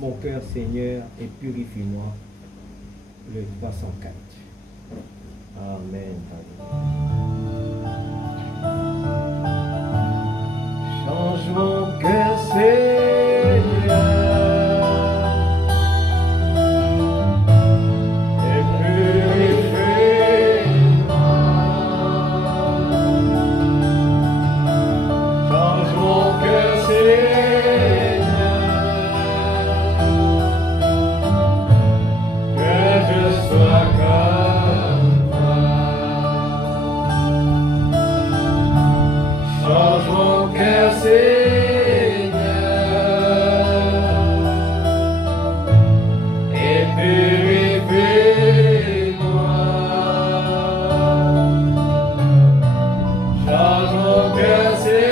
mon cœur, Seigneur, et purifie-moi. Le 304. Amen. Change mon cœur, Seigneur, et purifie-moi. Change mon cœur, Seigneur, que je sois comme toi. Change mon cœur, Seigneur, et purifie-moi. Change mon cœur, Seigneur,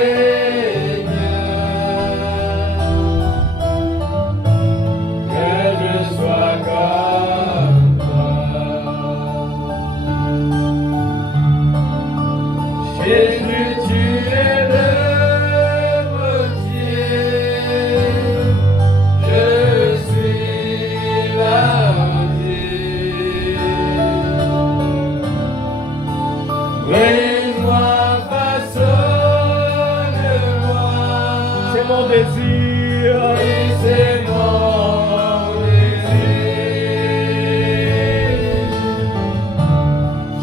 que je sois comme toi. Jésus, tu es le bon Dieu, je suis l'arrêté. Brille-moi, façonne-moi, c'est mon désir, oui, c'est mon désir.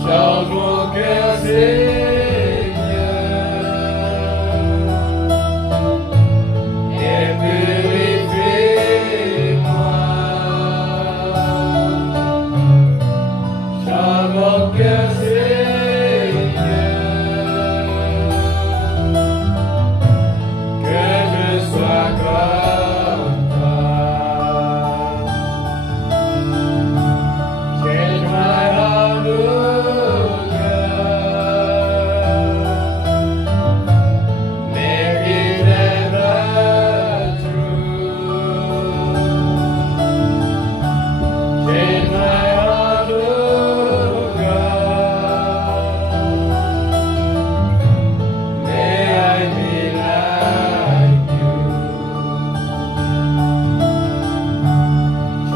Change mon cœur, Seigneur, et purifie-moi. Change mon cœur, Seigneur, que je sois comme toi. Change my heart, oh God. Make it ever true. Change my heart, oh God. May I be like you.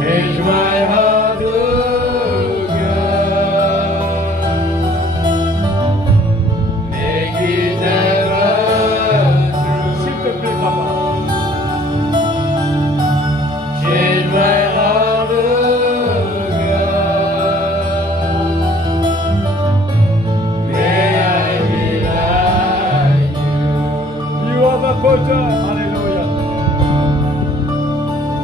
Change my heart, oh God. Make it ever true. S'il te plaît, papa. Change my heart, oh God. May I be like you. You are the potter. Hallelujah.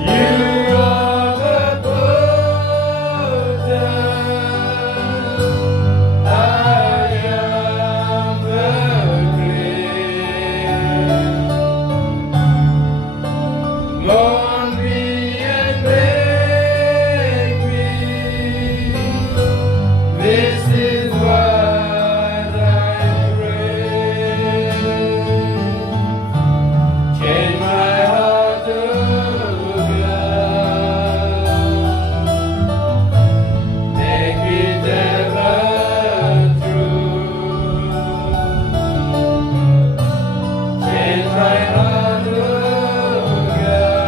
You are the potter. I am the clay. Mold me and make me. This is what I pray. Change my heart, oh God. Make it ever true. Change my heart, oh God.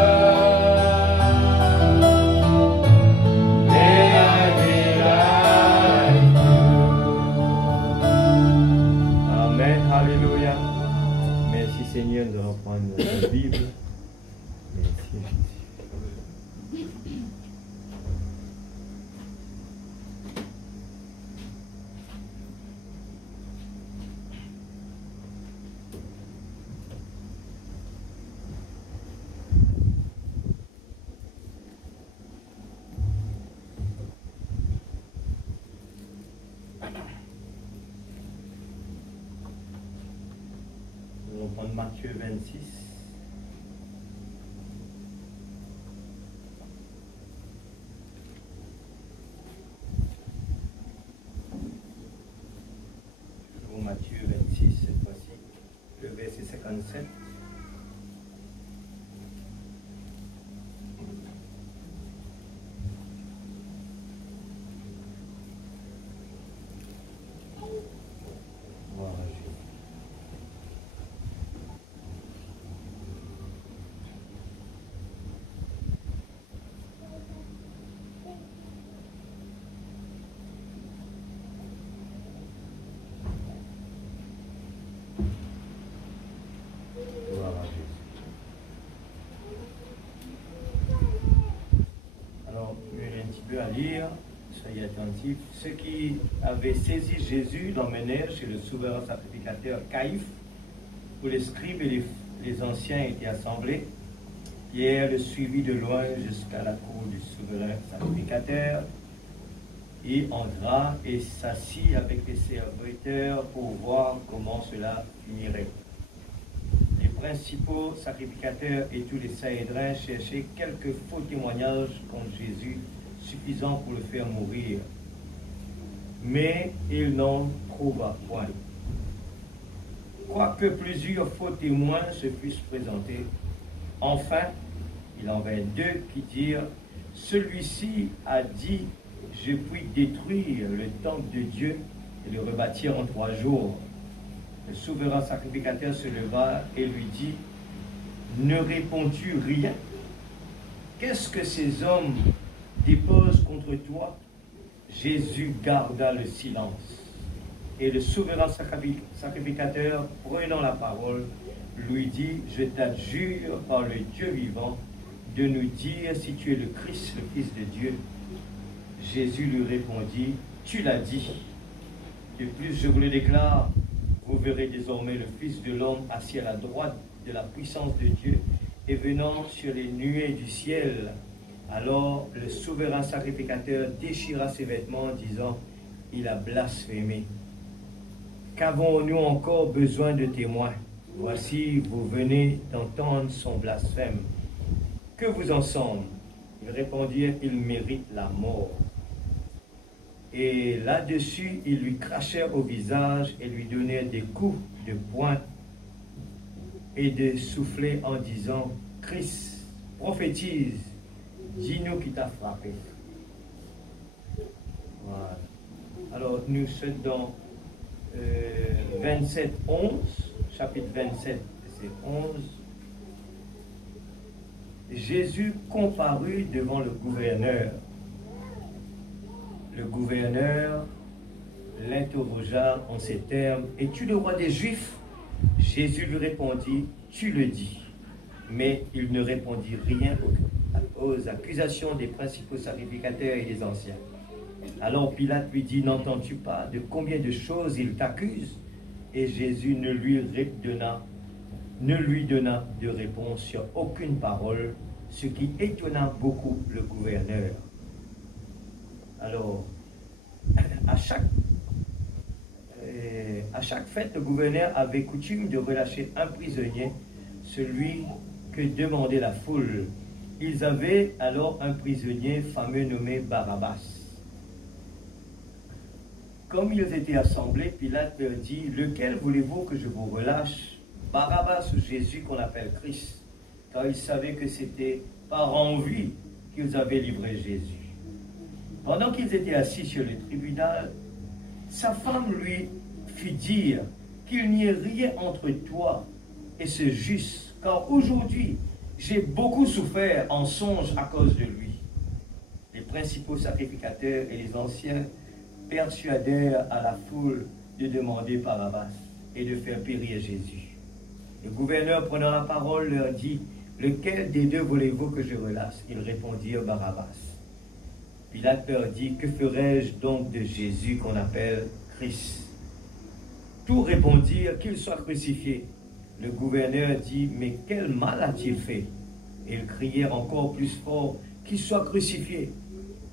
May I be like you. Amen. Alléluia. Merci Seigneur, nous allons prendre la Bible. Merci Jésus. Nous allons prendre Matthieu 26. Pour Matthieu 26, cette fois-ci, le verset 57. Voilà, Jésus. va lire, soyez attentifs. Ceux qui avaient saisi Jésus l'emmenèrent chez le souverain sacrificateur Caïphe, où les scribes et les anciens étaient assemblés. Pierre le suivit de loin jusqu'à la cour du souverain sacrificateur. Il entra et s'assit avec les serviteurs pour voir comment cela finirait. Les principaux sacrificateurs et tous les Sanhédrins cherchaient quelques faux témoignages contre Jésus suffisants pour le faire mourir. Mais ils n'en trouvèrent point. Quoique plusieurs faux témoins se fussent présentés, enfin, il en vint deux qui dirent « Celui-ci a dit, je puis détruire le temple de Dieu et le rebâtir en 3 jours. » Le souverain sacrificateur se leva et lui dit « Ne réponds-tu rien? Qu'est-ce que ces hommes déposent contre toi? » Jésus garda le silence. Et le souverain sacrificateur, prenant la parole, lui dit « Je t'adjure par le Dieu vivant de nous dire si tu es le Christ, le Fils de Dieu. » Jésus lui répondit « Tu l'as dit. De plus, je vous le déclare, vous verrez désormais le Fils de l'homme assis à la droite de la puissance de Dieu et venant sur les nuées du ciel. » Alors le souverain sacrificateur déchira ses vêtements en disant « Il a blasphémé. Qu'avons-nous encore besoin de témoins? Voici, vous venez d'entendre son blasphème. Que vous en semble? » Ils répondirent « Il mérite la mort. » Et là-dessus, ils lui crachèrent au visage et lui donnèrent des coups de poing et de souffler en disant « Christ, prophétise, dis-nous qui t'a frappé. » Voilà. Alors, nous sommes dans 27, 11, chapitre 27, verset 11. Jésus comparut devant le gouverneur. Le gouverneur l'interrogea en ces termes, « Es-tu le roi des Juifs? » Jésus lui répondit, « Tu le dis. » Mais il ne répondit rien aux accusations des principaux sacrificateurs et des anciens. Alors Pilate lui dit, « N'entends-tu pas de combien de choses il t'accuse? » Et Jésus ne lui donna de réponse sur aucune parole, ce qui étonna beaucoup le gouverneur. Alors, à chaque fête, le gouverneur avait coutume de relâcher un prisonnier, celui que demandait la foule. Ils avaient alors un prisonnier fameux nommé Barabbas. Comme ils étaient assemblés, Pilate leur dit, « Lequel voulez-vous que je vous relâche, Barabbas ou Jésus qu'on appelle Christ ?» Car ils savaient que c'était par envie qu'ils avaient livré Jésus. Pendant qu'ils étaient assis sur le tribunal, sa femme lui fit dire qu'il n'y ait rien entre toi et ce juste, car aujourd'hui j'ai beaucoup souffert en songe à cause de lui. Les principaux sacrificateurs et les anciens persuadèrent à la foule de demander Barabbas et de faire périr Jésus. Le gouverneur, prenant la parole, leur dit, « Lequel des deux voulez-vous que je relâche ?» Ils répondirent Barabbas. Pilate leur dit, « Que ferai-je donc de Jésus qu'on appelle Christ ?» Tous répondirent qu'il soit crucifié. Le gouverneur dit, « Mais quel mal a-t-il fait ?» Et ils crièrent encore plus fort, « Qu'il soit crucifié !»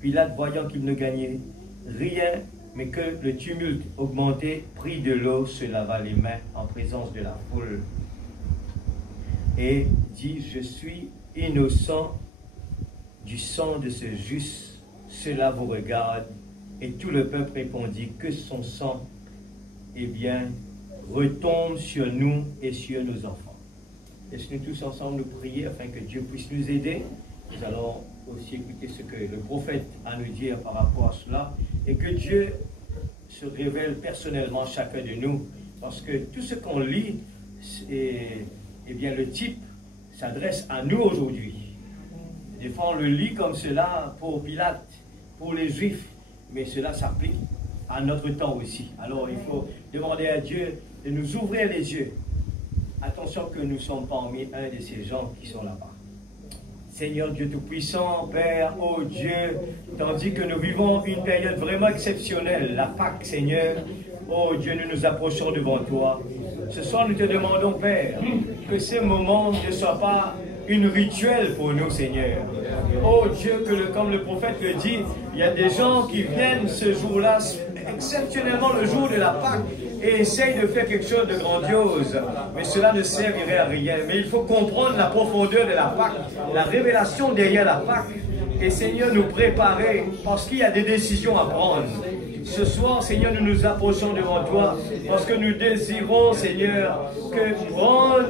Pilate, voyant qu'il ne gagnait rien, mais que le tumulte augmentait, prit de l'eau, se lava les mains en présence de la foule et dit, « Je suis innocent du sang de ce juste, cela vous regarde. » Et tout le peuple répondit, « Que son sang, eh bien, retombe sur nous et sur nos enfants. » Est-ce que nous tous ensemble nous prions afin que Dieu puisse nous aider? Nous allons aussi écouter ce que le prophète a à nous dire par rapport à cela, et que Dieu se révèle personnellement à chacun de nous, parce que tout ce qu'on lit, eh bien, le type s'adresse à nous aujourd'hui. Des fois, on le lit comme cela pour Pilate, pour les Juifs, mais cela s'applique à notre temps aussi. Alors, il faut demander à Dieu de nous ouvrir les yeux. Attention que nous ne sommes pas parmi un de ces gens qui sont là-bas. Seigneur Dieu Tout-Puissant, Père, oh Dieu, tandis que nous vivons une période vraiment exceptionnelle, la Pâque, Seigneur, oh Dieu, nous nous approchons devant toi. Ce soir, nous te demandons, Père, que ces moments ne soient pas une rituel pour nous, Seigneur. Oh Dieu, comme le prophète le dit, il y a des gens qui viennent ce jour-là, exceptionnellement le jour de la Pâque, et essayent de faire quelque chose de grandiose. Mais cela ne servirait à rien. Mais il faut comprendre la profondeur de la Pâque, la révélation derrière la Pâque. Et Seigneur, nous préparer, parce qu'il y a des décisions à prendre. Ce soir, Seigneur, nous nous approchons devant toi, parce que nous désirons, Seigneur, que prendre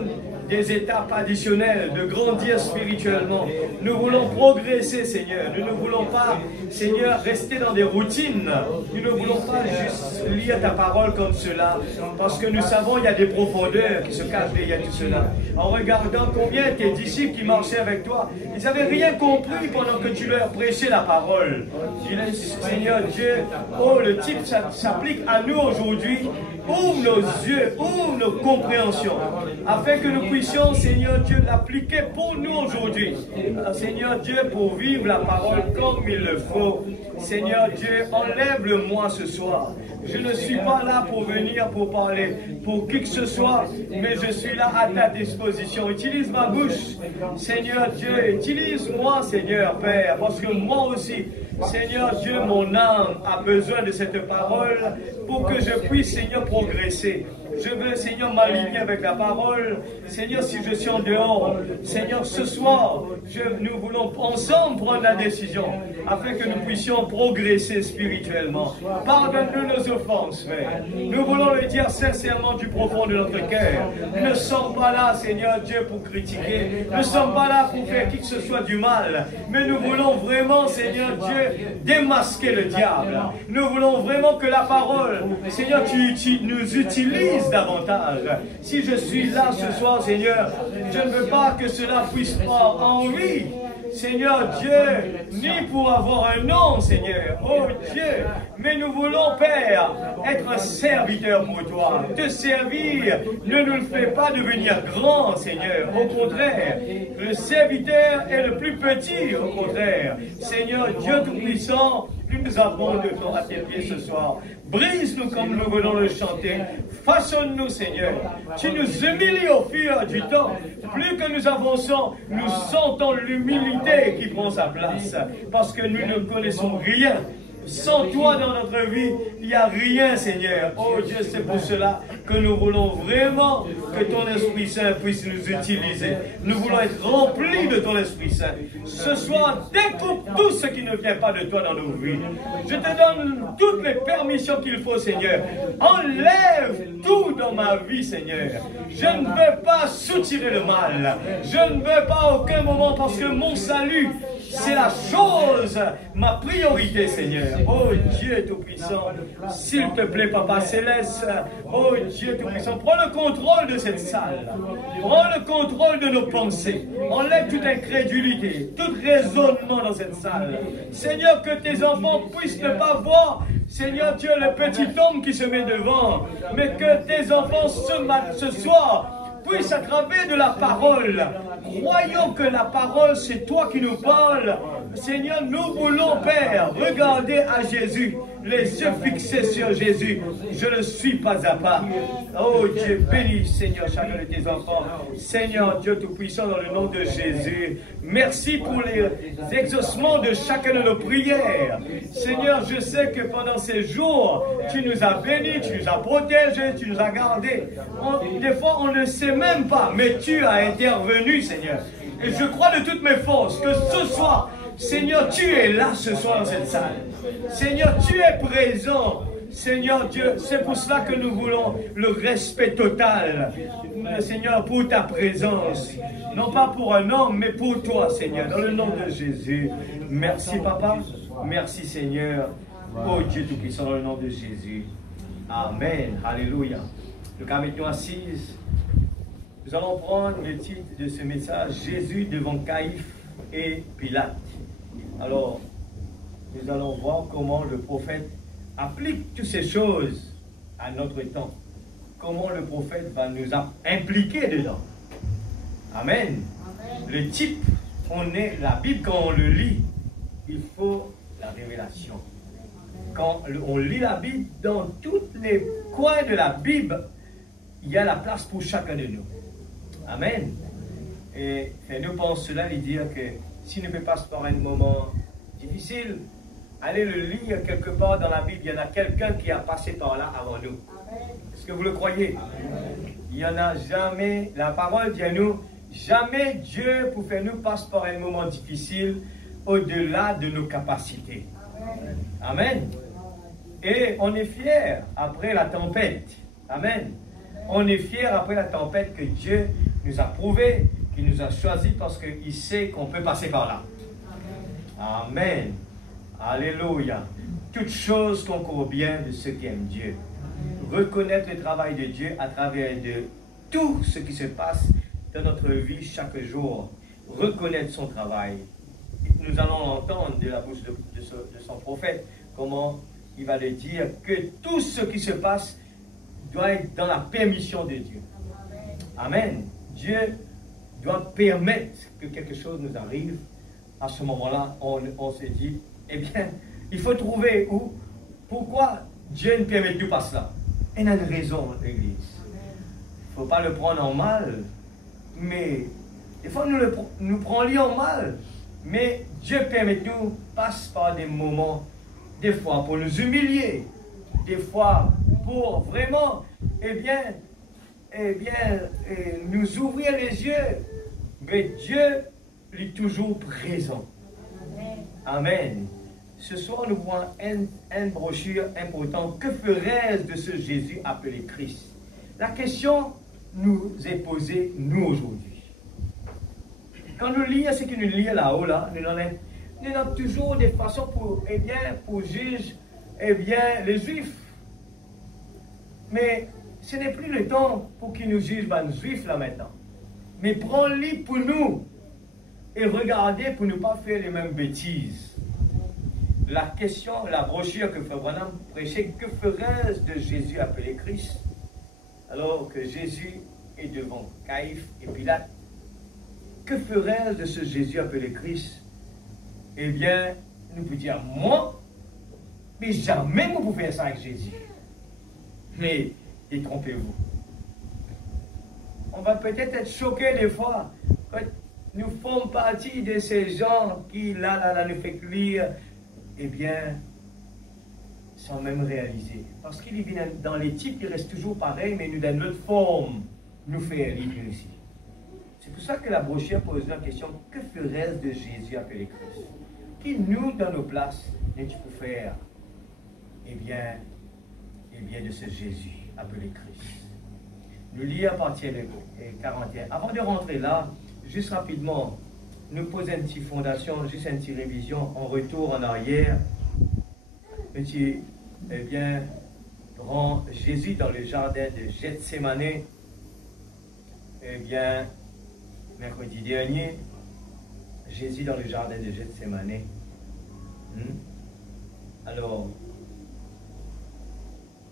des étapes additionnelles, de grandir spirituellement. Nous voulons progresser, Seigneur. Nous ne voulons pas, Seigneur, rester dans des routines. Nous ne voulons pas juste lire ta parole comme cela, parce que nous savons qu'il y a des profondeurs qui se cachent derrière tout cela. En regardant combien tes disciples qui marchaient avec toi, ils n'avaient rien compris pendant que tu leur prêchais la parole. Seigneur Dieu, oh, le type s'applique à nous aujourd'hui. Ouvre nos yeux, ouvre nos compréhensions, afin que nous puissions, Seigneur Dieu, l'appliquer pour nous aujourd'hui. Seigneur Dieu, pour vivre la parole comme il le faut. Seigneur Dieu, enlève le moi ce soir. Je ne suis pas là pour venir pour parler pour qui que ce soit, mais je suis là à ta disposition. Utilise ma bouche, Seigneur Dieu, utilise-moi, Seigneur Père, parce que moi aussi, Seigneur Dieu, mon âme a besoin de cette parole pour que je puisse, Seigneur, progresser. Je veux, Seigneur, m'aligner avec la parole. Seigneur, si je suis en dehors, Seigneur, ce soir, nous voulons ensemble prendre la décision afin que nous puissions progresser spirituellement. Pardonne-nous nos offenses, Père. Nous voulons le dire sincèrement du profond de notre cœur. Nous ne sommes pas là, Seigneur Dieu, pour critiquer. Nous ne sommes pas là pour faire qui que ce soit du mal. Mais nous voulons vraiment, Seigneur Dieu, démasquer le diable. Nous voulons vraiment que la parole, Seigneur, tu nous utilises davantage. Si je suis là ce soir, Seigneur, je ne veux pas que cela puisse pas envie, Seigneur Dieu, ni pour avoir un nom, Seigneur, oh Dieu, mais nous voulons, Père, être un serviteur pour toi, te servir. Ne nous le fais pas devenir grand, Seigneur, au contraire, le serviteur est le plus petit, au contraire. Seigneur Dieu Tout-Puissant, nous abandonnons à tes pieds ce soir. Brise-nous comme nous venons le chanter. Façonne-nous, Seigneur. Tu nous humilies au fur du temps. Plus que nous avançons, nous sentons l'humilité qui prend sa place. Parce que nous ne connaissons rien. Sans toi dans notre vie, il n'y a rien, Seigneur. Oh Dieu, c'est pour cela que nous voulons vraiment que ton Esprit Saint puisse nous utiliser. Nous voulons être remplis de ton Esprit Saint. Ce soir, découpe tout ce qui ne vient pas de toi dans nos vies. Je te donne toutes les permissions qu'il faut, Seigneur. Enlève tout dans ma vie, Seigneur. Je ne veux pas soutirer le mal. Je ne veux pas à aucun moment, parce que mon salut, c'est la chose, ma priorité, Seigneur. Oh Dieu Tout-Puissant, s'il te plaît, Papa Céleste, oh Dieu Tout-Puissant, prends le contrôle de cette salle. Prends le contrôle de nos pensées. Enlève toute incrédulité, tout raisonnement dans cette salle. Seigneur, que tes enfants puissent ne pas voir, Seigneur Dieu, le petit homme qui se met devant, mais que tes enfants ce soir puissent à travers de la parole. Croyons que la parole, c'est toi qui nous parles. Seigneur, nous voulons, Père, regarder à Jésus, les yeux fixés sur Jésus. Je ne suis pas à pas. Oh Dieu, bénis, Seigneur, chacun de tes enfants. Seigneur Dieu Tout-Puissant, dans le nom de Jésus, merci pour les exaucements de chacun de nos prières. Seigneur, je sais que pendant ces jours, tu nous as bénis, tu nous as protégés, tu nous as gardés. Des fois, on ne sait même pas, mais tu as intervenu, Seigneur. Et je crois de toutes mes forces que ce soir, Seigneur, tu es là ce soir dans cette salle. Seigneur, tu es présent. Seigneur Dieu, c'est pour cela que nous voulons le respect total, Seigneur, pour ta présence. Non pas pour un homme, mais pour toi, Seigneur, dans le nom de Jésus. Merci, Papa. Merci, Seigneur. Oh Dieu Tout-Puissant, dans le nom de Jésus. Amen. Alléluia. Le cas maintenant assise. Nous allons prendre le titre de ce message, Jésus devant Caïphe et Pilate. Alors, nous allons voir comment le prophète applique toutes ces choses à notre temps. Comment le prophète va nous impliquer dedans. Amen. Amen. Le type la Bible, quand on le lit, il faut la révélation. Quand on lit la Bible, dans tous les coins de la Bible, il y a la place pour chacun de nous. Amen. Et nous pensons cela, lui dire que s'il ne peut pas se par un moment difficile, allez le lire quelque part dans la Bible. Il y en a quelqu'un qui a passé par là avant nous. Est-ce que vous le croyez? Amen. Il n'y en a jamais. La parole dit à nous, jamais Dieu pour faire nous passer par un moment difficile au-delà de nos capacités. Amen. Amen. Et on est fiers après la tempête. Amen. On est fiers après la tempête que Dieu nous a prouvé, qu'il nous a choisi parce qu'il sait qu'on peut passer par là. Amen. Alléluia. Toutes choses concourent bien de ceux qui aiment Dieu. Reconnaître le travail de Dieu à travers de tout ce qui se passe dans notre vie chaque jour. Reconnaître son travail. Nous allons entendre de la bouche de son prophète comment il va le dire que tout ce qui se passe doit être dans la permission de Dieu. Amen. Dieu doit permettre que quelque chose nous arrive. À ce moment-là, on se dit, eh bien, il faut trouver où, pourquoi Dieu ne permet pas cela. Il y a une raison, l'Église. Il ne faut pas le prendre en mal, mais des fois nous prenons en mal. Mais Dieu permet nous passe par des moments, des fois pour nous humilier, des fois pour vraiment, nous ouvrir les yeux. Mais Dieu est toujours présent. Amen. Ce soir, nous voyons une brochure importante. Que ferais-je de ce Jésus appelé Christ? La question nous est posée, nous, aujourd'hui. Quand nous lisons ce que nous lisons là-haut, là, nous avons toujours des façons pour juger les Juifs. Mais ce n'est plus le temps pour qu'ils nous jugent les Juifs là maintenant. Mais prends-les pour nous et regardez pour ne pas faire les mêmes bêtises. La question, la brochure que Frère Branham prêchait, que ferais-je de Jésus appelé Christ? Alors que Jésus est devant Caïphe et Pilate. Que ferais-je de ce Jésus appelé Christ? Eh bien, nous pouvons dire, moi, mais jamais vous pouvez faire ça avec Jésus. Mais détrompez-vous. On va peut-être être choqués des fois quand nous faisons partie de ces gens qui, là, nous fait lire, eh bien, sans même réaliser. Parce qu'il vient dans les types, il reste toujours pareil, mais nous, dans notre forme, nous fait lire ici. C'est pour ça que la brochure pose la question, que ferais-je de Jésus appelé Christ? Qui nous, dans nos places, n'est-ce pour faire? Eh bien, de ce Jésus appelé Christ. Nous lisons à partir de 41. Avant de rentrer là, juste rapidement, nous posons une petite fondation, juste une petite révision, en retour en arrière. Petit, rend Jésus dans le jardin de Gethsémane. Mercredi dernier, Jésus dans le jardin de Gethsémane. Alors,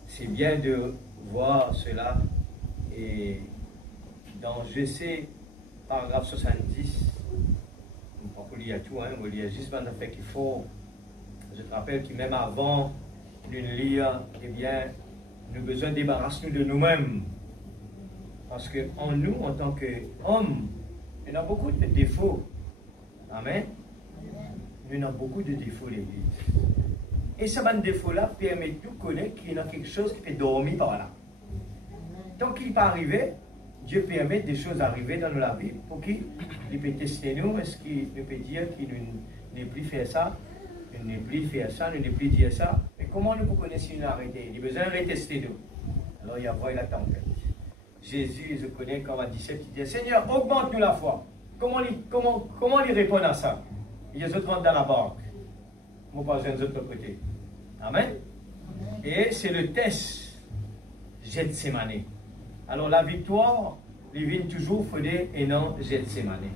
c'est bien de voir cela. Et dans Je sais, paragraphe 70, on ne peut pas lire tout, on lit juste un fait qu'il faut. Je te rappelle que même avant de lire, nous avons besoin de débarrasser de nous-mêmes. Parce qu'en nous, en tant qu'hommes, nous avons beaucoup de défauts. Amen. Nous avons beaucoup de défauts, l'Église. Et ce défaut-là permet de nous connaître qu'il y a quelque chose qui peut dormir par là. Tant qu'il peut arriver, Dieu permet des choses arriver dans la vie pour qu'il peut tester nous. Est-ce qu'il peut dire qu'il ne plus faire ça, il ne plus faire ça, il ne plus dire ça. Mais comment nous connaissons une arrêté? Il a besoin de retester nous. Alors il y a la tempête. Jésus, je connais comme à 17, il dit, Seigneur, augmente-nous la foi. Comment il répond à ça? Il y a autres rentrent dans la barque. Moi, pas besoin de l'autre côté. Amen. Et c'est le test Gethsémane. Alors la victoire, il vient toujours Fodé et non Gethsémane.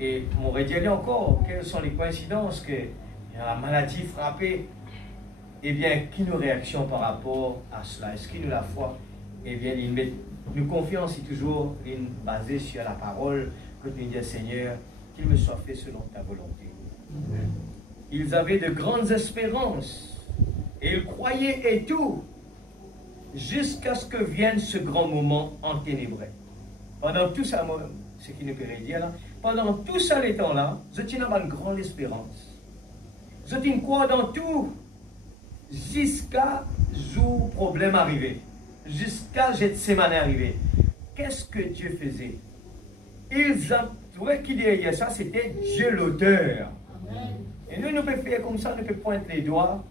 Et on aurait dit encore, quelles sont les coïncidences que la maladie frappée? Eh bien, qui nous réaction par rapport à cela? Est-ce qu'il nous la foi? Eh bien, nous confiance toujours basée sur la parole que nous dit Seigneur, qu'il me soit fait selon ta volonté. Ils avaient de grandes espérances et ils croyaient et tout, jusqu'à ce que vienne ce grand moment enténébré. Pendant tout ça, ce qui nous peut dire là, pendant tout ça, les temps-là, je tiens une grande espérance. Je tiens quoi dans tout, jusqu'à jour problème arrivé, jusqu'à Gethsemane arrivé. Qu'est-ce que Dieu faisait? Ils entouraient qui derrière ça, c'était Dieu l'auteur. Et nous pouvons faire comme ça, nous pouvons pointer les doigts,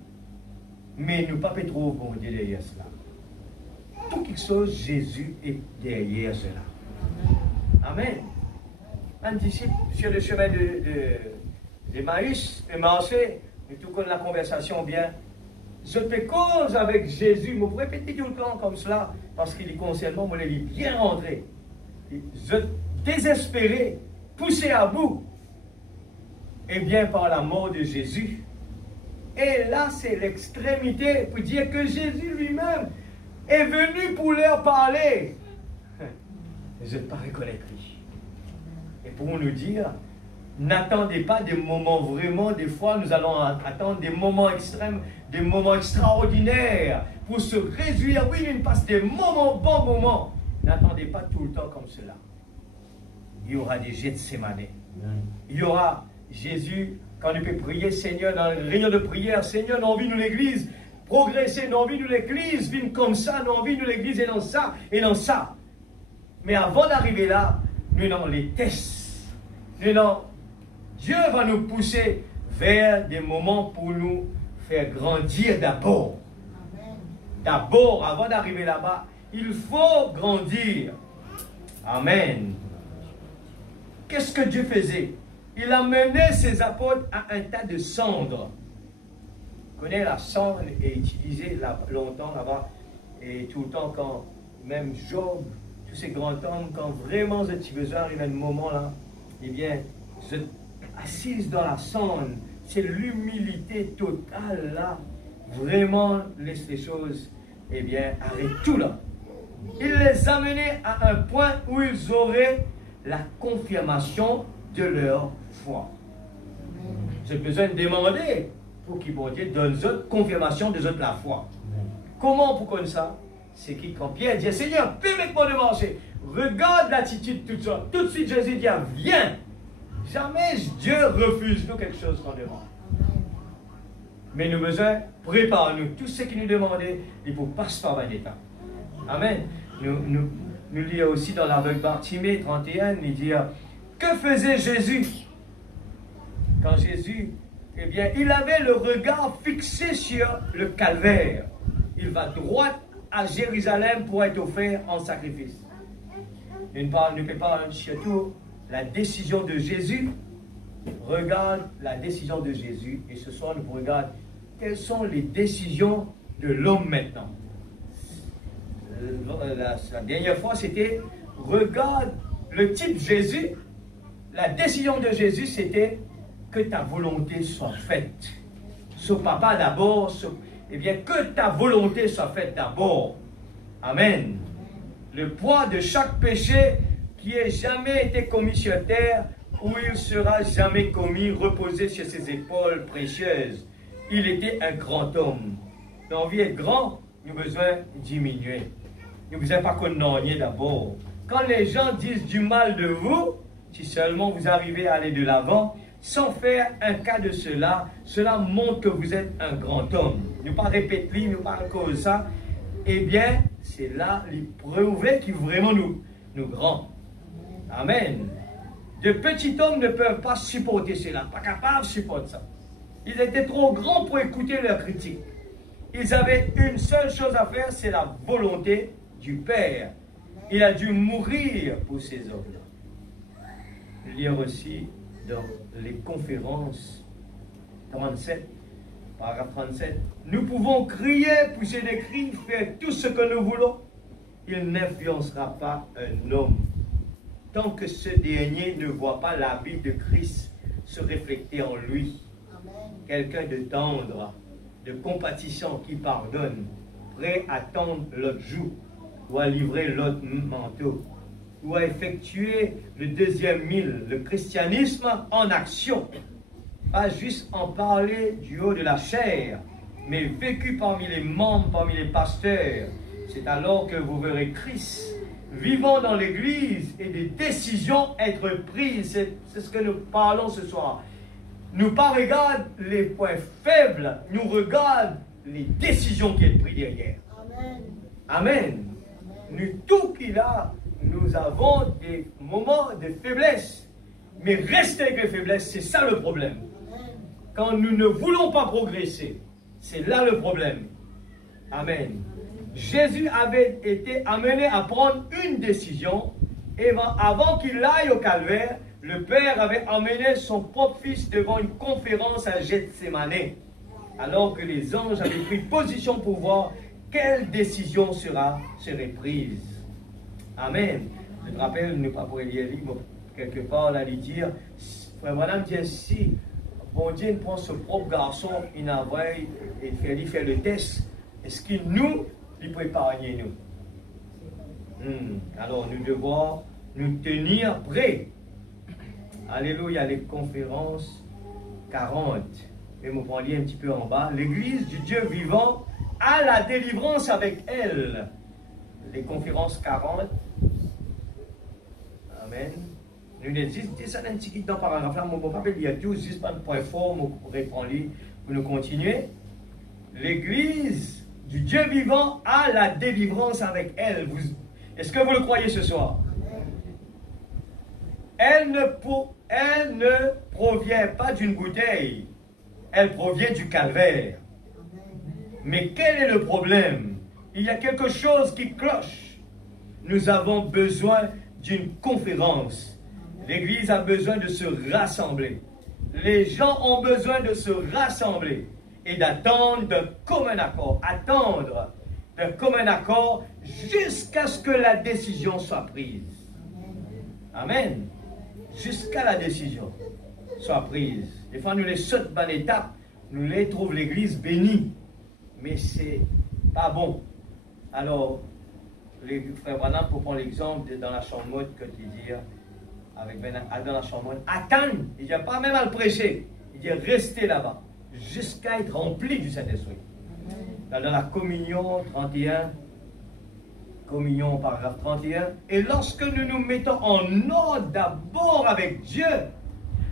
mais nous ne pouvons pas trop bon Dieu derrière cela. Tout quelque chose, Jésus est derrière cela. Amen. Un disciple sur le chemin d'Emmaüs, de marcher, et tout comme la conversation bien. Je te cause avec Jésus, je pourrais répéter tout le temps comme cela, parce qu'il est concernant, moi, il est bien rentré. Je désespéré, poussé à bout, et bien par la mort de Jésus. Et là, c'est l'extrémité pour dire que Jésus lui-même est venu pour leur parler. Je ne pas reconnaître. Et pour nous dire, n'attendez pas des moments vraiment, des fois nous allons attendre des moments extrêmes, des moments extraordinaires pour se réjouir. Oui, il passe des moments, bons moments. N'attendez pas tout le temps comme cela. Il y aura des Gethsemane. Il y aura Jésus, quand il peut prier, Seigneur, dans les réunions de prière, Seigneur, nous envie nous l'église, progresser, nous envie nous l'église, vivre comme ça, nous envie nous l'église et dans ça, et dans ça. Mais avant d'arriver là, nous avons les tests. Dieu va nous pousser vers des moments pour nous faire grandir d'abord. D'abord, avant d'arriver là-bas, il faut grandir. Amen. Qu'est-ce que Dieu faisait? Il a mené ses apôtres à un tas de cendres. Vous connaissez la cendre est utilisée longtemps là-bas. Et tout le temps, quand même Job, tous ces grands hommes, quand vraiment vous avez besoin, arrive un moment là, eh bien, vous êtes assise dans la cendre. C'est l'humilité totale là. Vraiment, laisse les choses, eh bien, arrête tout là. Il les a menés à un point où ils auraient la confirmation de leur foi. J'ai besoin de demander pour qu'il bon Dieu donne autres confirmation de la foi. Comment pour connaître ça? C'est qui quand Pierre dit Seigneur, permets-moi de marcher. Regarde l'attitude tout ça. Tout de suite Jésus dit viens. Jamais Dieu refuse nous quelque chose qu'on demande. Mais nous besoin, prépare-nous. Tout ce qui nous demandait, il faut passer par un état. Amen. Nous lisons aussi dans l'aveugle Bartimée 31, il dit que faisait Jésus? Quand Jésus, eh bien, il avait le regard fixé sur le calvaire. Il va droit à Jérusalem pour être offert en sacrifice. Ne peut pas surtout la décision de Jésus. Regarde la décision de Jésus. Et ce soir, nous regardons quelles sont les décisions de l'homme maintenant. La dernière fois, c'était regarde le type Jésus. La décision de Jésus, c'était que ta volonté soit faite. Ce papa d'abord, eh bien, que ta volonté soit faite d'abord. Amen. Le poids de chaque péché qui ait jamais été commis sur terre, où il sera jamais commis, reposé sur ses épaules précieuses. Il était un grand homme. L'envie est grand, nous avons besoin de diminuer. Nous ne besoin pas qu'on n'en d'abord. Quand les gens disent du mal de vous, si seulement vous arrivez à aller de l'avant, sans faire un cas de cela, cela montre que vous êtes un grand homme. Ne pas répéter, ne pas cause ça. Eh bien, c'est là les preuves qui vraiment nous grands. Amen. De petits hommes ne peuvent pas supporter cela, pas capables de supporter ça. Ils étaient trop grands pour écouter leurs critiques. Ils avaient une seule chose à faire, c'est la volonté du Père. Il a dû mourir pour ces hommes-là. Lire aussi dans les conférences 37, paragraphe 37, nous pouvons crier, pousser des cris, faire tout ce que nous voulons. Il n'influencera pas un homme tant que ce dernier ne voit pas la vie de Christ se refléter en lui. Quelqu'un de tendre, de compatissant qui pardonne, prêt à tendre l'autre joue, doit livrer l'autre manteau. ou à effectuer le deuxième mille, le christianisme en action. Pas juste en parler du haut de la chair, mais vécu parmi les membres, parmi les pasteurs. C'est alors que vous verrez Christ vivant dans l'Église et des décisions être prises. C'est ce que nous parlons ce soir. Nous ne regardons pas les points faibles, nous regardons les décisions qui sont prises derrière. Amen. Amen. Nous, tout qu'il a, nous avons des moments de faiblesse. Mais rester avec les faiblesses, c'est ça le problème. Quand nous ne voulons pas progresser, c'est là le problème. Amen. Jésus avait été amené à prendre une décision. Et avant qu'il aille au calvaire, le Père avait amené son propre fils devant une conférence à Gethsémane. Alors que les anges avaient pris position pour voir quelle décision serait prise. Amen. Je te rappelle, ne pas pourrait lire quelque part, là, lui dire, frère madame dit si bon Dieu prend ce propre garçon, il envoie et fait le test, est-ce qu'il nous, il peut épargner nous? Alors nous devons nous tenir prêts. Alléluia, les conférences 40. Et me prendre un petit peu en bas. L'église du Dieu vivant a la délivrance avec elle. Les conférences 40. Amen. Nous ne disons ça un petit peu dans le paragraphe là, mon papa il y a tout, juste pas de point fort, on répond lui pour nous continuer. L'église du Dieu vivant a la délivrance avec elle. Est-ce que vous le croyez ce soir? Elle ne provient pas d'une bouteille, elle provient du calvaire. Mais quel est le problème? Il y a quelque chose qui cloche. Nous avons besoin d'une conférence. L'Église a besoin de se rassembler. Les gens ont besoin de se rassembler et d'attendre d'un commun accord. Attendre d'un commun accord jusqu'à ce que la décision soit prise. Amen. Jusqu'à la décision soit prise. Des fois, nous les sautons par l'étape, nous les trouvons l'Église bénie. Mais c'est pas bon. Alors, les frères Branham, pour prendre l'exemple dans la chambre mode, que tu dis, avec dans la chambre mode, attendre, il n'y a pas même à le prêcher. Il dit rester là-bas, jusqu'à être rempli du Saint-Esprit. Dans la communion 31, communion paragraphe 31, et lorsque nous nous mettons en ordre d'abord avec Dieu,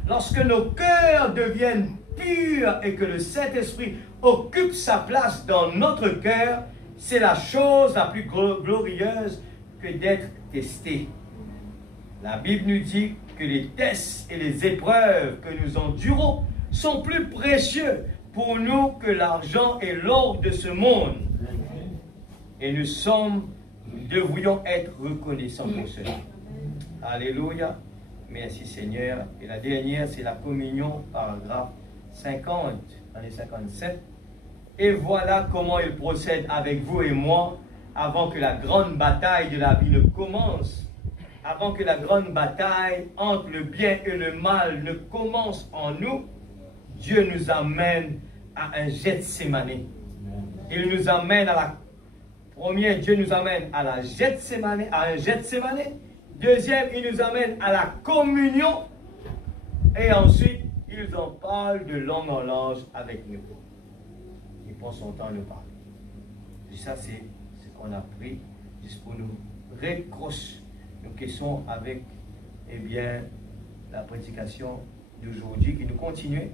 lorsque nos cœurs deviennent purs et que le Saint-Esprit occupe sa place dans notre cœur, c'est la chose la plus glorieuse que d'être testé. La Bible nous dit que les tests et les épreuves que nous endurons sont plus précieux pour nous que l'argent et l'or de ce monde. Et nous devrions être reconnaissants pour cela. Alléluia. Merci Seigneur. Et la dernière, c'est la communion, paragraphe 50, année 57. Et voilà comment il procède avec vous et moi avant que la grande bataille de la vie ne commence. Avant que la grande bataille entre le bien et le mal ne commence en nous, Dieu nous amène à un Gethsémane. Il nous amène à la première, Dieu nous amène à la Gethsémane, à un Gethsémane. Deuxième, il nous amène à la communion. Et ensuite, il en parle de langue en langue avec nous. Il prend son temps à nous parler. Et ça, c'est ce qu'on a pris juste pour nous récrocher nos questions avec, eh bien, la prédication d'aujourd'hui qui nous continue.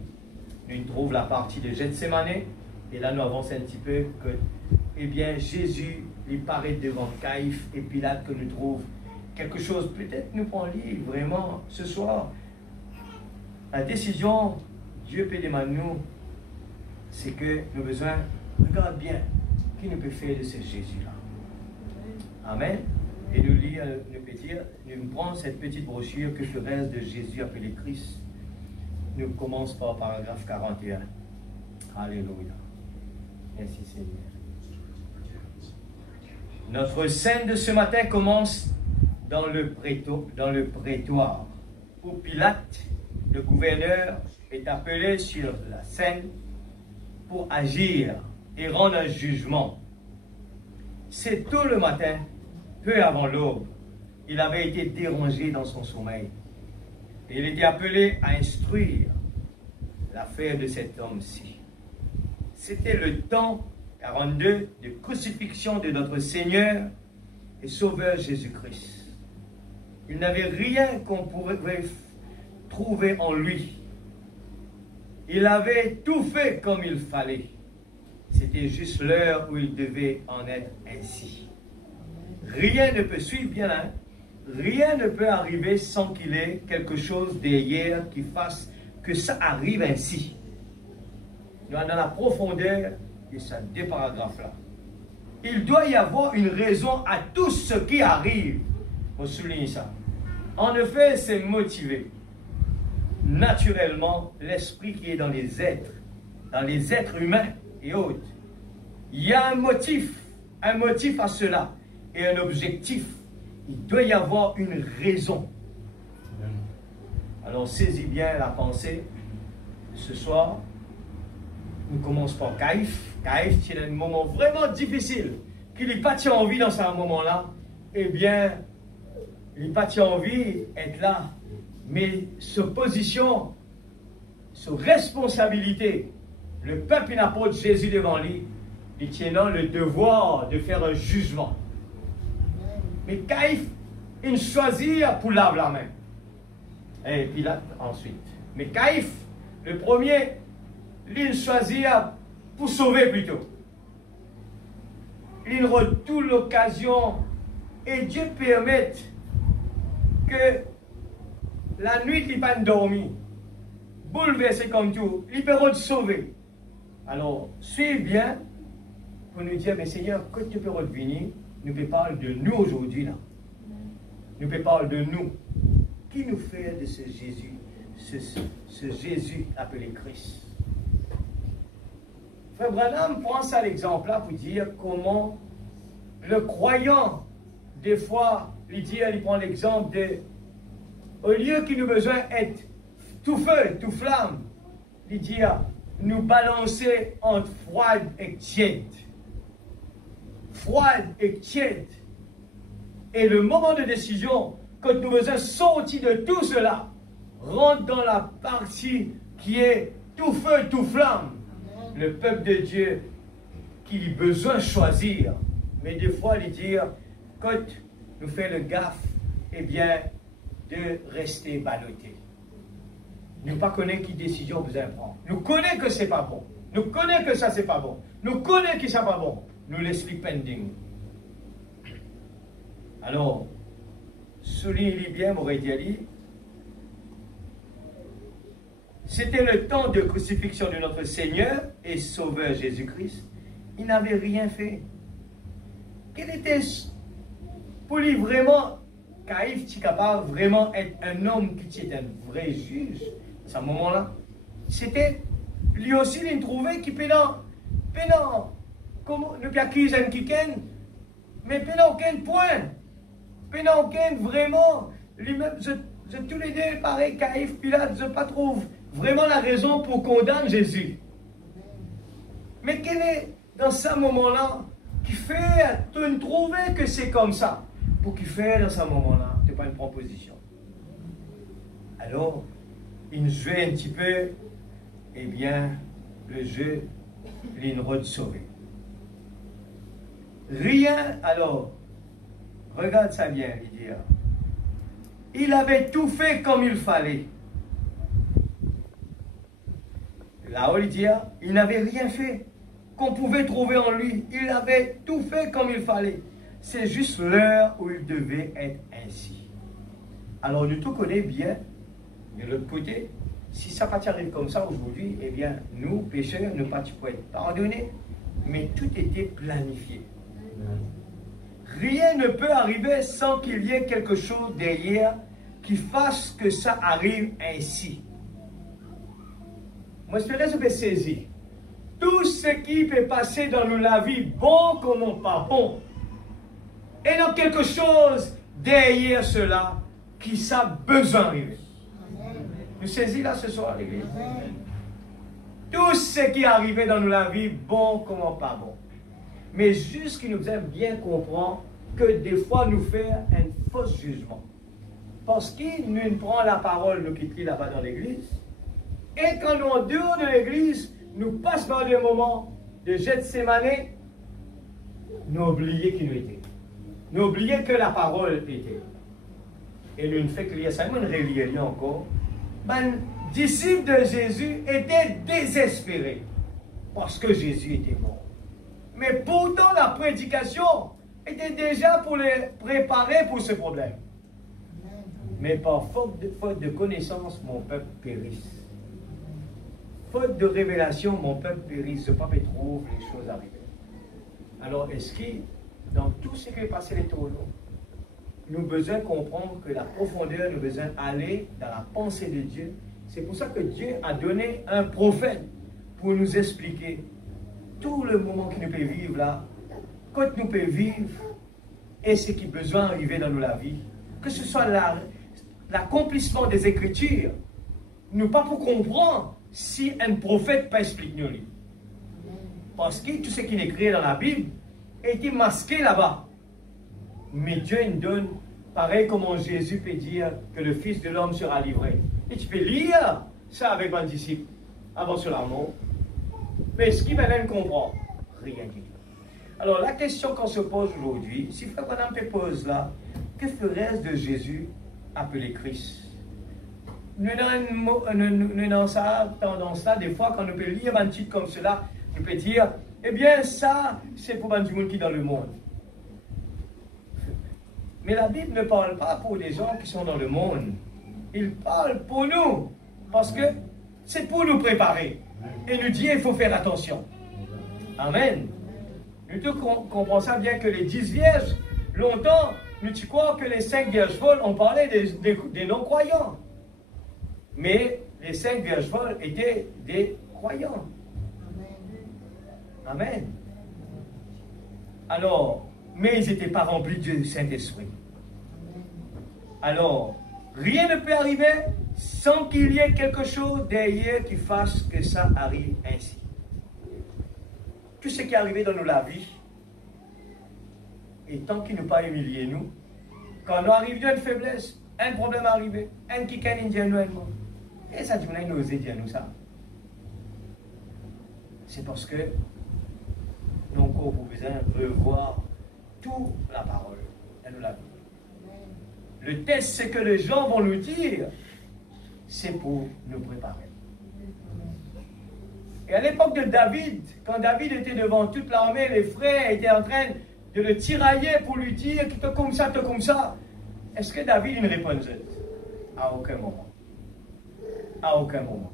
Nous trouvons la partie de Gethsémane. Et là, nous avançons un petit peu que, eh bien, Jésus lui paraît devant Caïphe et Pilate que nous trouvons quelque chose. Peut-être nous prend lire vraiment ce soir. La décision, Dieu peut demander nous, c'est que nous avons besoin, regarde bien, qui nous peut faire de ce Jésus-là. Amen. Et nous lire, nous peut dire, nous prenons cette petite brochure que ferait de Jésus appelé Christ. Nous commençons par paragraphe 41. Alléluia. Merci Seigneur. Notre scène de ce matin commence dans le prétoire, où Pilate, le gouverneur, est appelé sur la scène pour agir et rendre un jugement. C'est tôt le matin, peu avant l'aube, il avait été dérangé dans son sommeil. Et il était appelé à instruire l'affaire de cet homme-ci. C'était le temps 42 de crucifixion de notre Seigneur et Sauveur Jésus-Christ. Il n'avait rien qu'on pourrait trouver en lui. Il avait tout fait comme il fallait. C'était juste l'heure où il devait en être ainsi. Rien ne peut suivre bien, hein? Rien ne peut arriver sans qu'il ait quelque chose derrière qui fasse que ça arrive ainsi. Dans la profondeur de ces deux paragraphes-là. Il doit y avoir une raison à tout ce qui arrive. On souligne ça. En effet, c'est motivé. Naturellement, l'esprit qui est dans les êtres humains et autres. Il y a un motif à cela et un objectif. Il doit y avoir une raison. Alors, saisis bien la pensée. Ce soir, nous commençons par Caïphe. Caïphe, c'est un moment vraiment difficile. Qu'il n'ait pas envie dans ce moment-là, eh bien, il n'a pas envie d'être là. Mais sa position, sa responsabilité, le peuple n'a pas de Jésus devant lui, il tient le devoir de faire un jugement. Mais Caïphe, il choisit pour laver la main. Et Pilate ensuite. Mais Caïphe, le premier, il choisit pour sauver plutôt. Il retourne l'occasion et Dieu permet que la nuit, il n'a pas dormi, bouleversé comme tout, il peut sauver. Alors, suivez bien pour nous dire, mais Seigneur, quand tu peux revenir, nous peut parler de nous aujourd'hui là. Nous peut parler de nous. Qui nous fait de ce Jésus, ce Jésus appelé Christ? Frère Branham prend ça l'exemple là pour dire comment le croyant, des fois, il prend l'exemple de, au lieu qu'il nous besoin d'être tout feu, tout flamme, il dit nous balancer entre froide et tiède. Froide et tiède. Et le moment de décision, quand nous besoin sortir de tout cela, rentre dans la partie qui est tout feu, tout flamme. Le peuple de Dieu qui a besoin de choisir. Mais des fois, il dit, quand nous fait le gaffe, eh bien, de rester ballotté. Nous ne connaissons pas qui décision vous prendre. Nous connaissons que ce n'est pas bon. Nous connaissons que ça, c'est pas bon. Nous connaissons que ça, n'est pas bon. Nous laissons pending. Alors, soulignez bien, m'aurait dit, c'était le temps de crucifixion de notre Seigneur et Sauveur Jésus-Christ. Il n'avait rien fait. Quel était pour lui vraiment, Caïphe était capable vraiment être un homme qui était un vrai juge à ce moment-là? C'était lui aussi, il trouvait qu'il pénant, comme nous accuse un kiken, mais pénant aucun point, pénant aucun vraiment, lui-même, je tous les deux, pareil, Caïphe, Pilate, je ne pas trouve vraiment la raison pour condamner Jésus. Mais quel est, dans ce moment-là, qui fait, tu trouver que c'est comme ça, pour qu'il fait dans ce moment-là, ce n'est pas une proposition. Alors, il joue un petit peu, eh bien, le jeu, il de sauver. Rien, alors, regarde ça bien, il dit, il avait tout fait comme il fallait. Là-haut, il dit, il n'avait rien fait qu'on pouvait trouver en lui. Il avait tout fait comme il fallait. C'est juste l'heure où il devait être ainsi. Alors, nous tout connaissons bien, de l'autre côté, si ça pas arrive comme ça aujourd'hui, eh bien, nous, pécheurs, nous pas pouvons être pardonnés, mais tout était planifié. Rien ne peut arriver sans qu'il y ait quelque chose derrière qui fasse que ça arrive ainsi. Moi, j'espère que vous saisir. Tout ce qui peut passer dans la vie, bon comme pas bon, et dans quelque chose derrière cela qui ça besoin d'arriver. Nous saisissons là ce soir, l'église. Tout ce qui est arrivé dans la vie, bon comme pas bon. Mais juste qu'il nous aime bien comprendre que des fois nous faire un faux jugement. Parce qu'il nous prend la parole, nous quitte là-bas dans l'église, et quand nous en dehors de l'église, nous passons dans des moments de Gethsémane, nous oublions qui nous était. Nous oublions que la parole était. Et nous ne faisons que lire ça, nous relire encore. Les disciples de Jésus étaient désespérés parce que Jésus était mort. Mais pourtant, la prédication était déjà pour les préparer pour ce problème. Mais par faute de connaissance, mon peuple périsse. Faute de révélation, mon peuple périsse. Ce peuple trouve les choses arrivées. Alors, est-ce que dans tout ce qui est passé les tournois, nous avons besoin de comprendre que la profondeur, nous avons besoin d'aller dans la pensée de Dieu. C'est pour ça que Dieu a donné un prophète pour nous expliquer tout le moment que nous pouvons vivre là, quand nous pouvons vivre et ce qui est besoin d'arriver dans la vie. Que ce soit l'accomplissement des Écritures, nous pas pour comprendre si un prophète pas expliqué nous. Parce que tout ce qui est écrit dans la Bible était masqué là-bas. Mais Dieu nous donne, pareil comme Jésus peut dire que le Fils de l'homme sera livré. Et tu peux lire ça avec mon disciple avant sur la mort. Mais ce qui maintenant comprend, rien du tout. Alors la question qu'on se pose aujourd'hui, si Frère Branham te pose là, que ferait-ce de Jésus appelé Christ? Nous avons ça, tendance là, des fois quand nous pouvons lire un titre comme cela, nous pouvons dire, eh bien ça, c'est pour du monde qui est dans le monde. Mais la Bible ne parle pas pour des gens qui sont dans le monde. Il parle pour nous. Parce que c'est pour nous préparer. Et nous dire, il faut faire attention. Amen. Nous tous comprenons ça bien que les 10 vierges, longtemps, nous tu crois que les 5 vierges folles, on parlait des non-croyants. Mais les 5 vierges folles étaient des croyants. Amen. Alors, mais ils n'étaient pas remplis du Saint-Esprit. Alors, rien ne peut arriver sans qu'il y ait quelque chose derrière qui fasse que ça arrive ainsi. Tout ce qui est arrivé dans la vie, et tant qu'il ne pas humilié nous, quand nous arrivons à une faiblesse, un problème arrivé, un qui est indien, nous, et ça, tu nous osé dire nous ça. C'est parce que nous avons besoin de revoir toute la parole et nous la vie. Le test, c'est que les gens vont nous dire, c'est pour nous préparer. Et à l'époque de David, quand David était devant toute l'armée, les frères étaient en train de le tirailler pour lui dire, te comme ça, te comme ça. Est-ce que David ne répondait? À aucun moment. À aucun moment.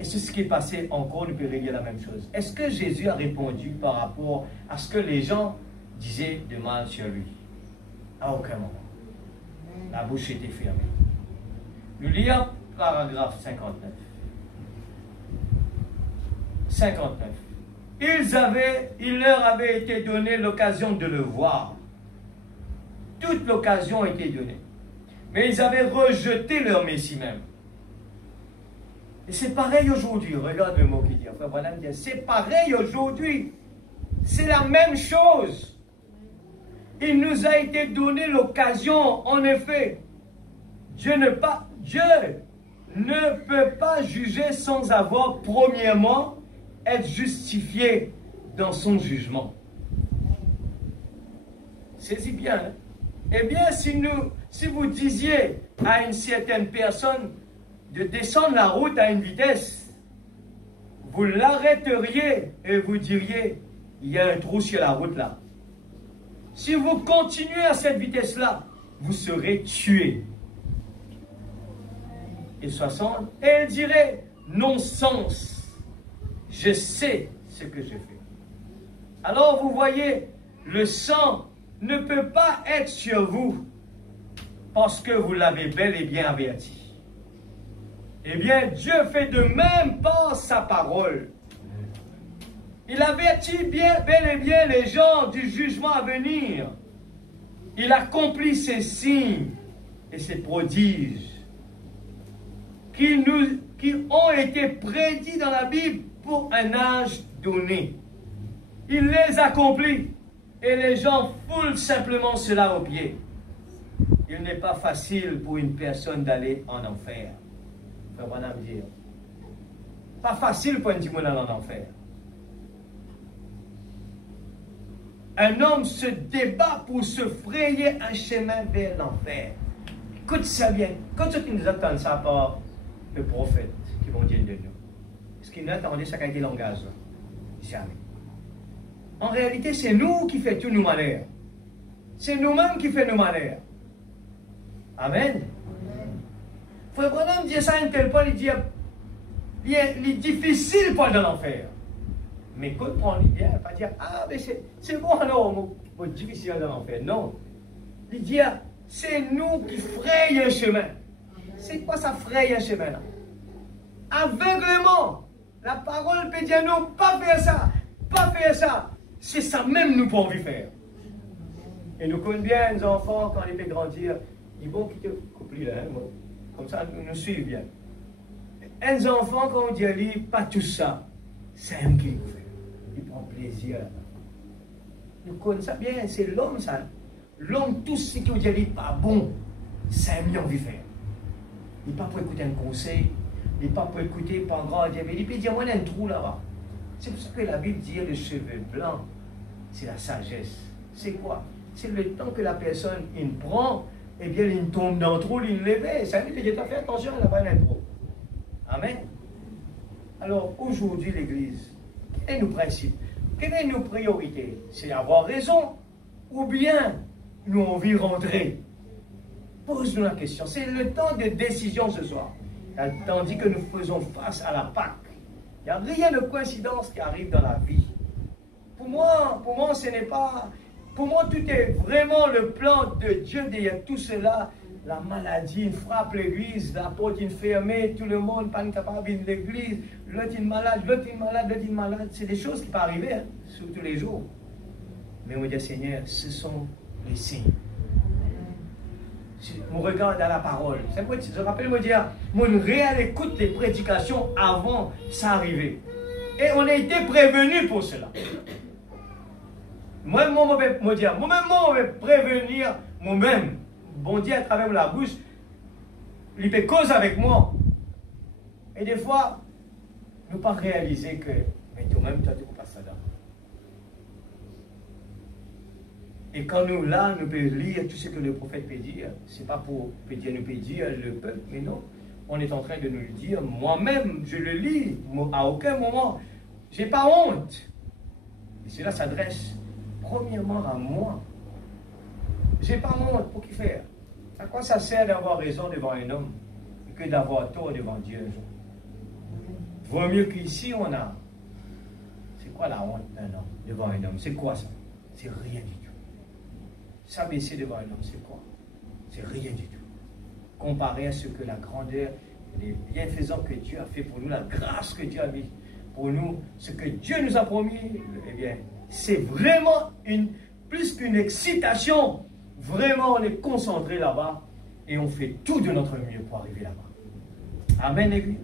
Et c'est ce qui est passé encore, nous pouvons dire la même chose. Est-ce que Jésus a répondu par rapport à ce que les gens disaient de mal sur lui? À aucun moment. La bouche était fermée. Nous lisons paragraphe 59. 59. Il leur avait été donné l'occasion de le voir. Toute l'occasion a été donnée. Mais ils avaient rejeté leur Messie même. Et c'est pareil aujourd'hui. Regarde le mot qu'il dit. Enfin, voilà, c'est pareil aujourd'hui. C'est la même chose. Il nous a été donné l'occasion, en effet. Dieu ne peut pas juger sans avoir, premièrement, être justifié dans son jugement. C'est bien. Hein? Eh bien, si vous disiez à une certaine personne de descendre la route à une vitesse, vous l'arrêteriez et vous diriez, il y a un trou sur la route là. Si vous continuez à cette vitesse-là, vous serez tué. Et 60, et elle dirait, non-sens, je sais ce que je fais. Alors vous voyez, le sang ne peut pas être sur vous, parce que vous l'avez bel et bien averti. Eh bien, Dieu fait de même par sa parole. Il avertit bel et bien les gens du jugement à venir. Il accomplit ces signes et ces prodiges qui ont été prédits dans la Bible pour un âge donné. Il les accomplit. Et les gens foulent simplement cela aux pieds. Il n'est pas facile pour une personne d'aller en enfer. Frère Branham dit. Pas facile pour un petit monde d'aller en enfer. Un homme se débat pour se frayer un chemin vers l'enfer. Écoute ça bien. Quand tu nous attends ça par le prophète qui vont dire de nous. Est-ce qu'il nous attendait ça qui a été langage? Jamais. En réalité, c'est nous qui faisons tous nos malheurs. C'est nous-mêmes qui faisons nos malheurs. Amen. Frère Branham dit ça à un tel point, il dit, il est difficile pour aller dans l'enfer. Mais écoute, prends l'idée, pas dire, ah, mais c'est bon, non, c'est difficile dans l'enfer. Non. Il dit, c'est nous qui frayons un chemin. C'est quoi ça fraye un chemin là? Aveuglement. La parole peut dire non, pas faire ça, pas faire ça. C'est ça même nous pouvons faire. Et nous connaissons bien les enfants quand ils peuvent grandir. Ils vont quitter le couple là, hein, comme ça nous suivent bien. Les enfants quand on dit pas tout ça, c'est un qui fait. Il prend plaisir là-bas. Nous connaissons ça bien, c'est l'homme ça. L'homme, tout ce qui dit pas bon, c'est un mieux envie de faire. Il n'est pas pour écouter un conseil, il n'est pas pour écouter pas un grand diable. Il peut dire, moi, il y a un trou là-bas. C'est pour ça que la Bible dit le cheveu blanc, c'est la sagesse. C'est quoi? C'est le temps que la personne il prend, et bien il tombe dans le trou, il lève. Ça veut dire, fais attention, il n'a pas un trou. Amen. Alors, aujourd'hui, l'Église, quel est nos principes? Quelle est nos priorités? C'est avoir raison, ou bien nous envie rentrer? Pose-nous la question. C'est le temps de décision ce soir. Tandis que nous faisons face à la Pâque. Il n'y a rien de coïncidence qui arrive dans la vie. Pour moi, ce n'est pas... Pour moi, tout est vraiment le plan de Dieu derrière tout cela. La maladie, il frappe l'église, la porte est fermée, tout le monde pas capable de l'église, l'autre est malade, l'autre est malade, l'autre est malade. C'est des choses qui peuvent arriver, hein, sur tous les jours. Mais on dit, Seigneur, ce sont les signes. On regarde à la parole. Je rappelle, moi dire, mon réel écoute les prédications avant ça arriver. Et on a été prévenu pour cela. Moi-même, je vais prévenir moi-même. Bon Dieu, à travers la bouche, il peut cause avec moi. Et des fois, nous pas réaliser que, mais toi-même, tu as tout passé là. Et quand nous, là, nous pouvons lire tout ce que le prophète peut dire, ce n'est pas pour dire, nous peut dire le peuple, mais non. On est en train de nous le dire. Moi-même, je le lis. À aucun moment, je n'ai pas honte. Et cela s'adresse premièrement à moi. Je n'ai pas honte pour qui faire. À quoi ça sert d'avoir raison devant un homme que d'avoir tort devant Dieu un jour? Vaut mieux qu'ici on a. C'est quoi la honte d'un homme devant un homme? C'est quoi ça? C'est rien du tout. S'abaisser devant un homme, c'est quoi? C'est rien du tout. Comparé à ce que la grandeur, les bienfaisants que Dieu a fait pour nous, la grâce que Dieu a mis pour nous, ce que Dieu nous a promis, eh bien, c'est vraiment plus qu'une excitation. Vraiment, on est concentré là-bas et on fait tout de notre mieux pour arriver là-bas. Amen, l'Église.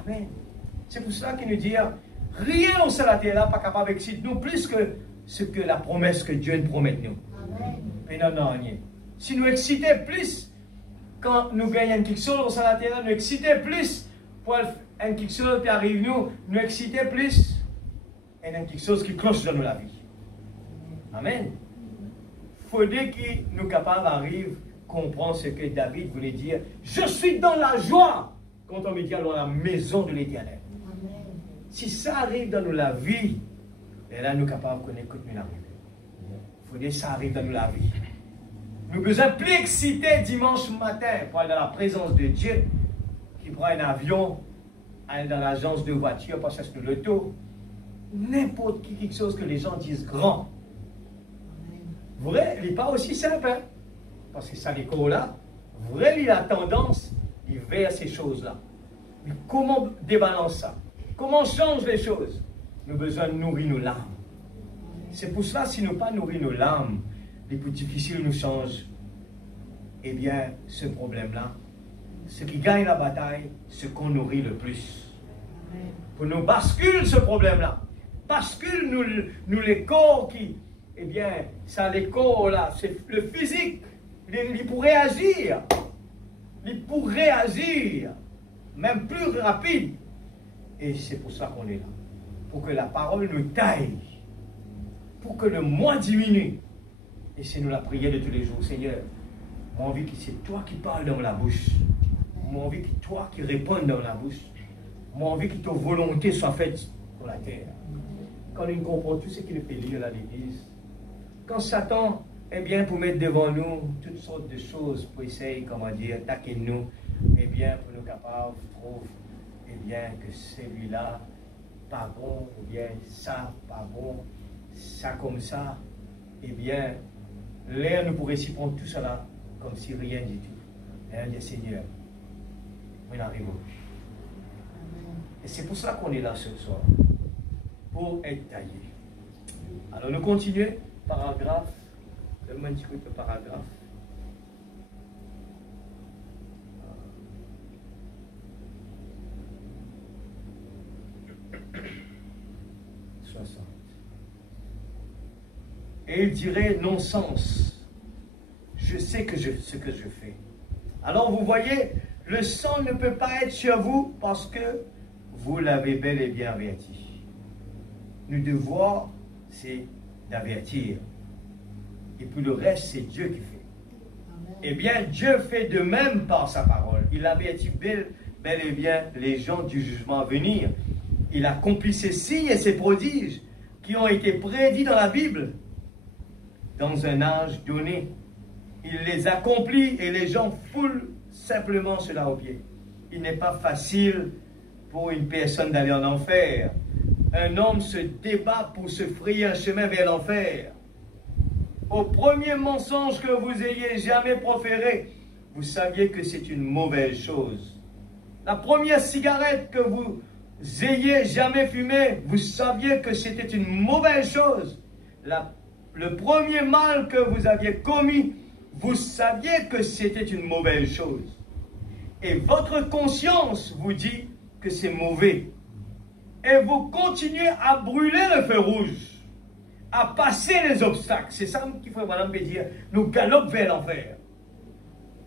Amen. C'est pour cela qu'il nous dit, rien au ciel à terre là, pas capable d'exciter nous plus que ce que la promesse que Dieu nous promet nous. Mais non, rien. Si nous exciter plus, quand nous gagnons quelque chose au ciel à terre là, nous exciter plus pour un quelque chose qui arrive nous exciter plus et un quelque chose qui cloche dans la vie. Amen. Il faudrait que nous capables d'arriver comprendre ce que David voulait dire. Je suis dans la joie quand on me dit dans la maison de l'Éternel. Si ça arrive dans la vie, et là nous capables de connaître que nous l'arrivée. Il faudrait que ça arrive dans la vie. Nous besoin plus excités dimanche matin pour aller dans la présence de Dieu, qui prend un avion, aller dans l'agence de voiture, passer sur l'auto, n'importe qui, quelque chose que les gens disent grand. Vrai, il n'est pas aussi simple, hein? Parce que ça l'écho là, vrai, il a tendance, il vers ces choses-là. Mais comment débalance ça? Comment change les choses? Nous avons besoin de nourrir nos larmes. C'est pour cela, si nous pas nourrir nos larmes, les plus difficiles nous changent. Eh bien, ce problème-là, ce qui gagne la bataille, ce qu'on nourrit le plus. Pour nous bascule ce problème-là. Bascule nous les corps eh bien, ça l'écho là, c'est le physique. Il pourrait agir. Il pourrait agir, même plus rapide. Et c'est pour ça qu'on est là. Pour que la parole nous taille. Pour que le moi diminue. Et c'est nous la prière de tous les jours. Seigneur, moi envie que c'est toi qui parles dans la bouche. Moi envie que toi qui réponds dans la bouche. Moi envie que ta volonté soit faite sur la terre. Quand il comprend tout ce qu'il fait lire à l'église. Quand Satan, eh bien, pour mettre devant nous toutes sortes de choses, pour essayer, comment dire, attaquer nous, eh bien, pour nous capables, trouve, eh bien, que celui-là, pas bon, ou bien, ça, pas bon, ça comme ça, eh bien, l'air nous pourrait s'y prendre tout cela, comme si rien du tout. Et dit, Seigneur, on arrive. Et c'est pour ça qu'on est là ce soir, pour être taillé. Alors, nous continuons, paragraphe. Donne-moi un petit coup de paragraphe. « 60. Et il dirait non-sens. Je sais que ce que je fais. Alors vous voyez, le sang ne peut pas être sur vous parce que vous l'avez bel et bien averti. Nous devoir, c'est d'avertir. Et puis le reste, c'est Dieu qui fait. Amen. Eh bien, Dieu fait de même par sa parole. Il avertit bel et bien les gens du jugement à venir. Il accomplit ses signes et ses prodiges qui ont été prédits dans la Bible dans un âge donné. Il les accomplit et les gens foulent simplement cela aux pieds. Il n'est pas facile pour une personne d'aller en enfer. Un homme se débat pour se frayer un chemin vers l'enfer. Au premier mensonge que vous ayez jamais proféré, vous saviez que c'est une mauvaise chose. La première cigarette que vous ayez jamais fumée, vous saviez que c'était une mauvaise chose. Le premier mal que vous aviez commis, vous saviez que c'était une mauvaise chose. Et votre conscience vous dit que c'est mauvais. Et vous continuez à brûler le feu rouge, à passer les obstacles. C'est ça qu'il faut madame me dire. Nous galopons vers l'enfer.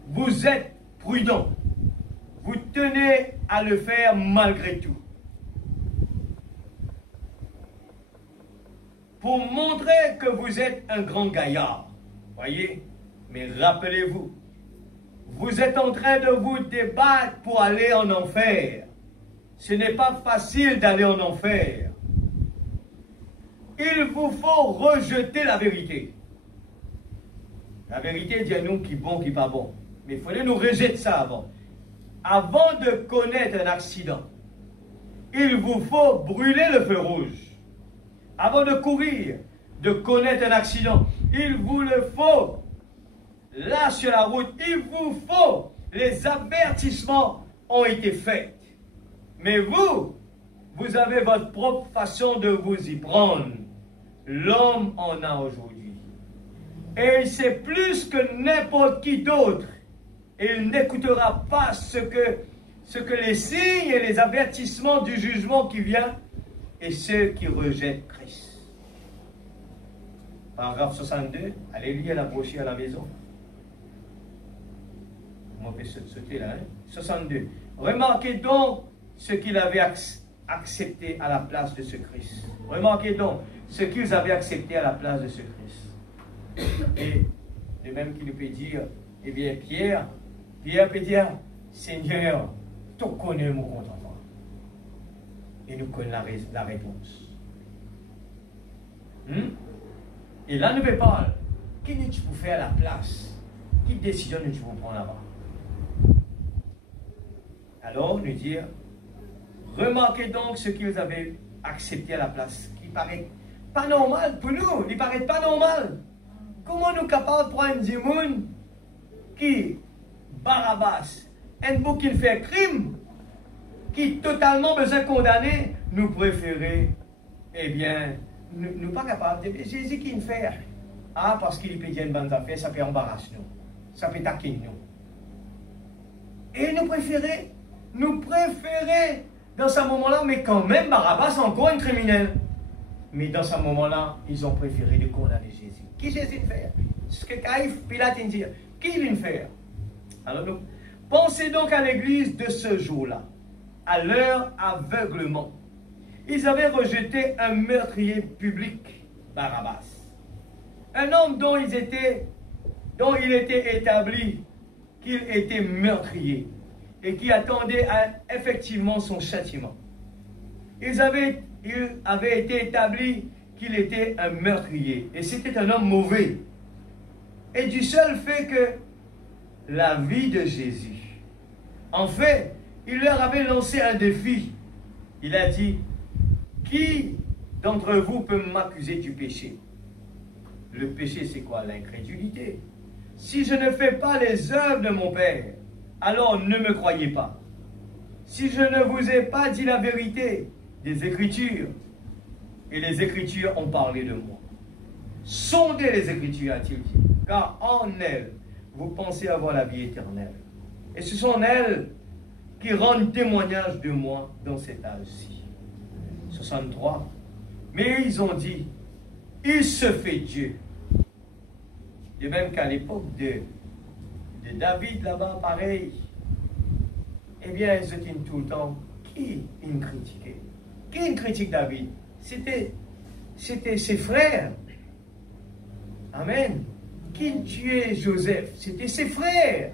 Vous êtes prudent. Vous tenez à le faire malgré tout. Pour montrer que vous êtes un grand gaillard. Voyez? Mais rappelez-vous, vous êtes en train de vous débattre pour aller en enfer. Ce n'est pas facile d'aller en enfer. Il vous faut rejeter la vérité. La vérité dit à nous qui est bon, qui n'est pas bon. Mais il fallait nous rejeter ça avant. Avant de connaître un accident, il vous faut brûler le feu rouge. Avant de courir, de connaître un accident, il vous le faut. Là sur la route, il vous faut. Les avertissements ont été faits. Mais vous avez votre propre façon de vous y prendre. L'homme en a aujourd'hui. Et il sait plus que n'importe qui d'autre. Et il n'écoutera pas ce que les signes et les avertissements du jugement qui vient et ceux qui rejettent Christ. Paragraphe 62. Allez lire la brochure à la maison. On peut sauter là. 62. Remarquez donc ce qu'il avait accepté à la place de ce Christ. Remarquez donc ce qu'ils avaient accepté à la place de ce Christ. Et de même qu'il peut dire, eh bien Pierre peut dire, Seigneur, tu connais mon contentement. Et nous connaissons la réponse. Et là, nous ne parle. Qu'est-ce que tu peux faire à la place? Quelle décision tu peux prendre là-bas? Alors, nous dire, remarquez donc ce qu'ils avaient accepté à la place, qui paraît pas normal pour nous, il paraît pas normal. Comment nous sommes capables de prendre des gens qui, Barabbas, un bout qui fait crime, qui totalement besoin de condamner, nous préférer, eh bien, nous pas capables de dire, Jésus qui le fait. Ah, parce qu'il peut dire une bonne affaire, ça peut embarrasser nous, ça peut taquiner nous. Et nous préférer dans ce moment-là, mais quand même, Barabbas est encore un criminel. Mais dans ce moment-là, ils ont préféré de condamner Jésus. Qui Jésus fait? Ce que Caïphe, Pilate dit. Qui vient faire? Alors, donc, pensez donc à l'église de ce jour-là, à leur aveuglement. Ils avaient rejeté un meurtrier public, Barabbas. Un homme dont il était établi qu'il était meurtrier et qui attendait effectivement son châtiment. Il avait été établi qu'il était un meurtrier et c'était un homme mauvais. Et du seul fait que la vie de Jésus, en fait, il leur avait lancé un défi. Il a dit, qui d'entre vous peut m'accuser du péché? Le péché, c'est quoi? L'incrédulité. Si je ne fais pas les œuvres de mon Père, alors ne me croyez pas. Si je ne vous ai pas dit la vérité des Écritures, et les Écritures ont parlé de moi. Sondez les Écritures, a-t-il dit, car en elles, vous pensez avoir la vie éternelle. Et ce sont elles qui rendent témoignage de moi dans cet âge-ci. 63. Mais ils ont dit, il se fait Dieu. De même qu'à l'époque de David, là-bas, pareil. Eh bien, ils se disent tout le temps, qui il critiquait? Qui il critique David? C'était ses frères. Amen. Qui tuait Joseph? C'était ses frères.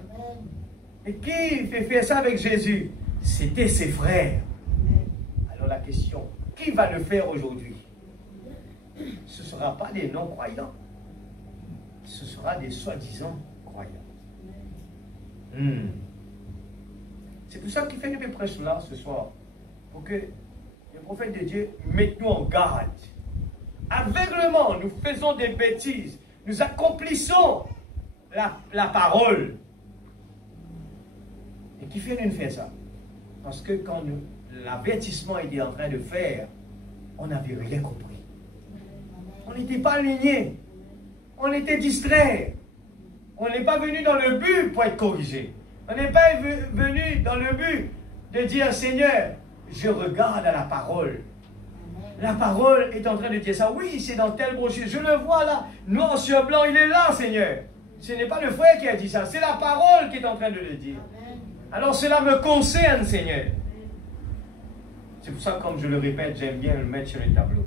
Et qui fait faire ça avec Jésus? C'était ses frères. Alors la question, qui va le faire aujourd'hui? Ce ne sera pas des non-croyants. Ce sera des soi-disant croyants. C'est pour ça qu'il fait une prêche là ce soir. Pour que le prophète de Dieu mette nous en garde. Aveuglement, nous faisons des bêtises. Nous accomplissons la parole. Et qui fait nous faire ça? Parce que quand l'avertissement était en train de faire, on n'avait rien compris. On n'était pas alignés. On était distraits. On n'est pas venu dans le but pour être corrigé. On n'est pas venu dans le but de dire, Seigneur, je regarde à la parole. La parole est en train de dire ça. Oui, c'est dans telle brochure. Je le vois là, noir sur blanc, il est là, Seigneur. Ce n'est pas le frère qui a dit ça, c'est la parole qui est en train de le dire. Alors cela me concerne, Seigneur. C'est pour ça que, comme je le répète, j'aime bien le mettre sur les tableaux.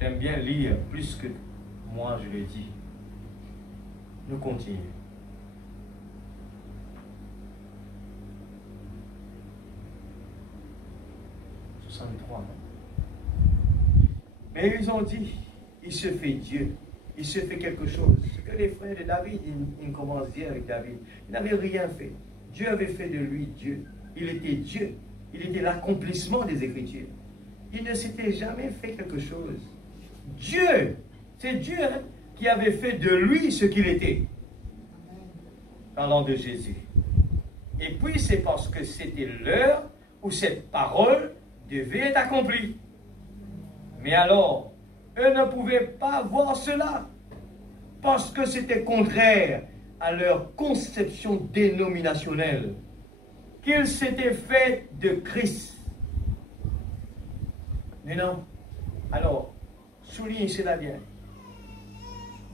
J'aime bien lire plus que moi, je le dis. Nous continuons. Mais ils ont dit, il se fait Dieu, il se fait quelque chose. Ce que les frères de David, ils commencent à dire avec David, il n'avait rien fait. Dieu avait fait de lui Dieu. Il était Dieu. Il était l'accomplissement des Écritures. Il ne s'était jamais fait quelque chose. Dieu, c'est Dieu qui avait fait de lui ce qu'il était. Parlant de Jésus. Et puis c'est parce que c'était l'heure où cette parole devait être accomplie. Mais alors, eux ne pouvaient pas voir cela parce que c'était contraire à leur conception dénominationnelle qu'ils s'étaient fait de Christ. Mais non. Alors, souligne cela bien.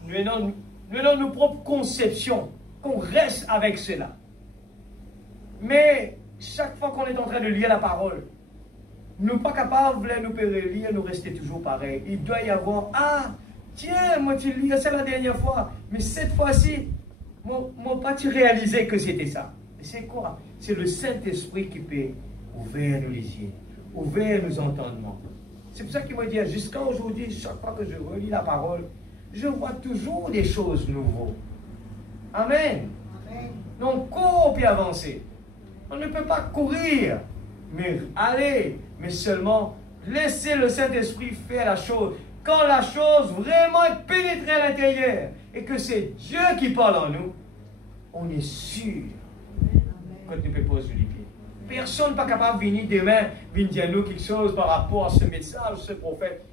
Nous avons nos propres conceptions, qu'on reste avec cela. Mais chaque fois qu'on est en train de lire la parole, nous ne sommes pas capables de nous lire, nous rester toujours pareil. Il doit y avoir, ah, tiens, moi tu lis ça la dernière fois, mais cette fois-ci, moi pas tu réalisais que c'était ça. C'est quoi? C'est le Saint-Esprit qui peut ouvrir nos yeux, ouvrir nos entendements. C'est pour ça qu'il m'a dit, jusqu'à aujourd'hui, chaque fois que je relis la parole, je vois toujours des choses nouvelles. Amen. Amen. Donc, cours puis avancer. On ne peut pas courir, mais aller, mais seulement laisser le Saint-Esprit faire la chose. Quand la chose vraiment est pénétrée à l'intérieur et que c'est Dieu qui parle en nous, on est sûr que tu peux poser les pieds. Personne n'est pas capable de venir demain, venir dire nous quelque chose par rapport à ce message, ce prophète.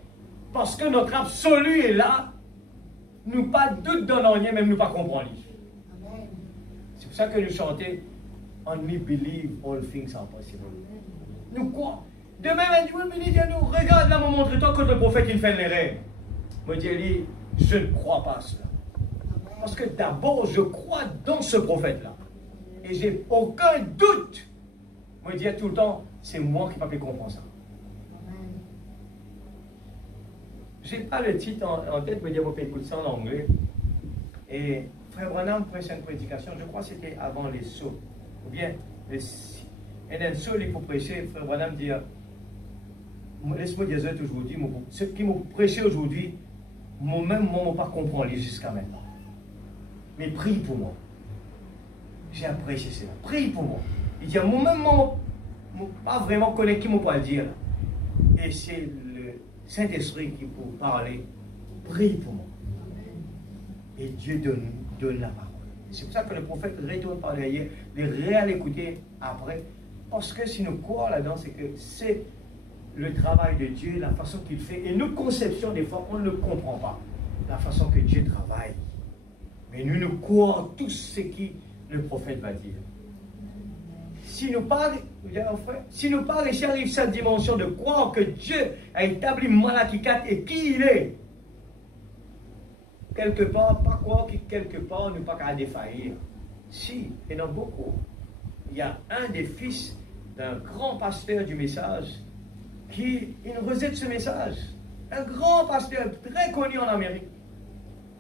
Parce que notre absolu est là, nous pas de doute dans rien, même nous pas comprendre. C'est pour ça que nous chantons On me believe all things are possible. Nous quoi? Demain, Dieu nous regarde là, mon montre tant que le prophète il fait l'erreur. Moi, je dis, je ne crois pas à cela. Parce que d'abord, je crois dans ce prophète-là. Et j'ai aucun doute. Moi, je dis tout le temps, c'est moi qui ne peux pas comprendre ça. Je n'ai pas le titre en tête, mais je vais écouter ça en anglais. Et Frère Branham, prochaine prédication, je crois que c'était avant les sauts. Ou bien, et dans le saut, il faut prêcher, Frère Branham dit, laisse-moi dire ça aujourd'hui, ce qui m'a prêché aujourd'hui, moi-même, je ne pas comprendre jusqu'à maintenant. Mais prie pour moi. J'ai apprécié cela. Prie pour moi. Il dit, moi-même, je ne pas vraiment connaître qui m'a pas le dire. Et c'est le Saint-Esprit qui peut parler. Prie pour moi. Et Dieu donne la parole. C'est pour ça que le prophète retourne par derrière, les réel écouter après. Parce que si nous croyons là-dedans, c'est que c'est le travail de Dieu, la façon qu'il fait. Et nos conceptions, des fois, on ne comprend pas la façon que Dieu travaille. Mais nous croyons tout ce que le prophète va dire. Si nous pas réussi à arriver à cette dimension de croire que Dieu a établi Malachie 4 et qui il est, quelque part, pas croire que quelque part, nous pas qu'à défaillir. Si, il y en a beaucoup. Il y a un des fils d'un grand pasteur du message qui il rejette ce message. Un grand pasteur très connu en Amérique.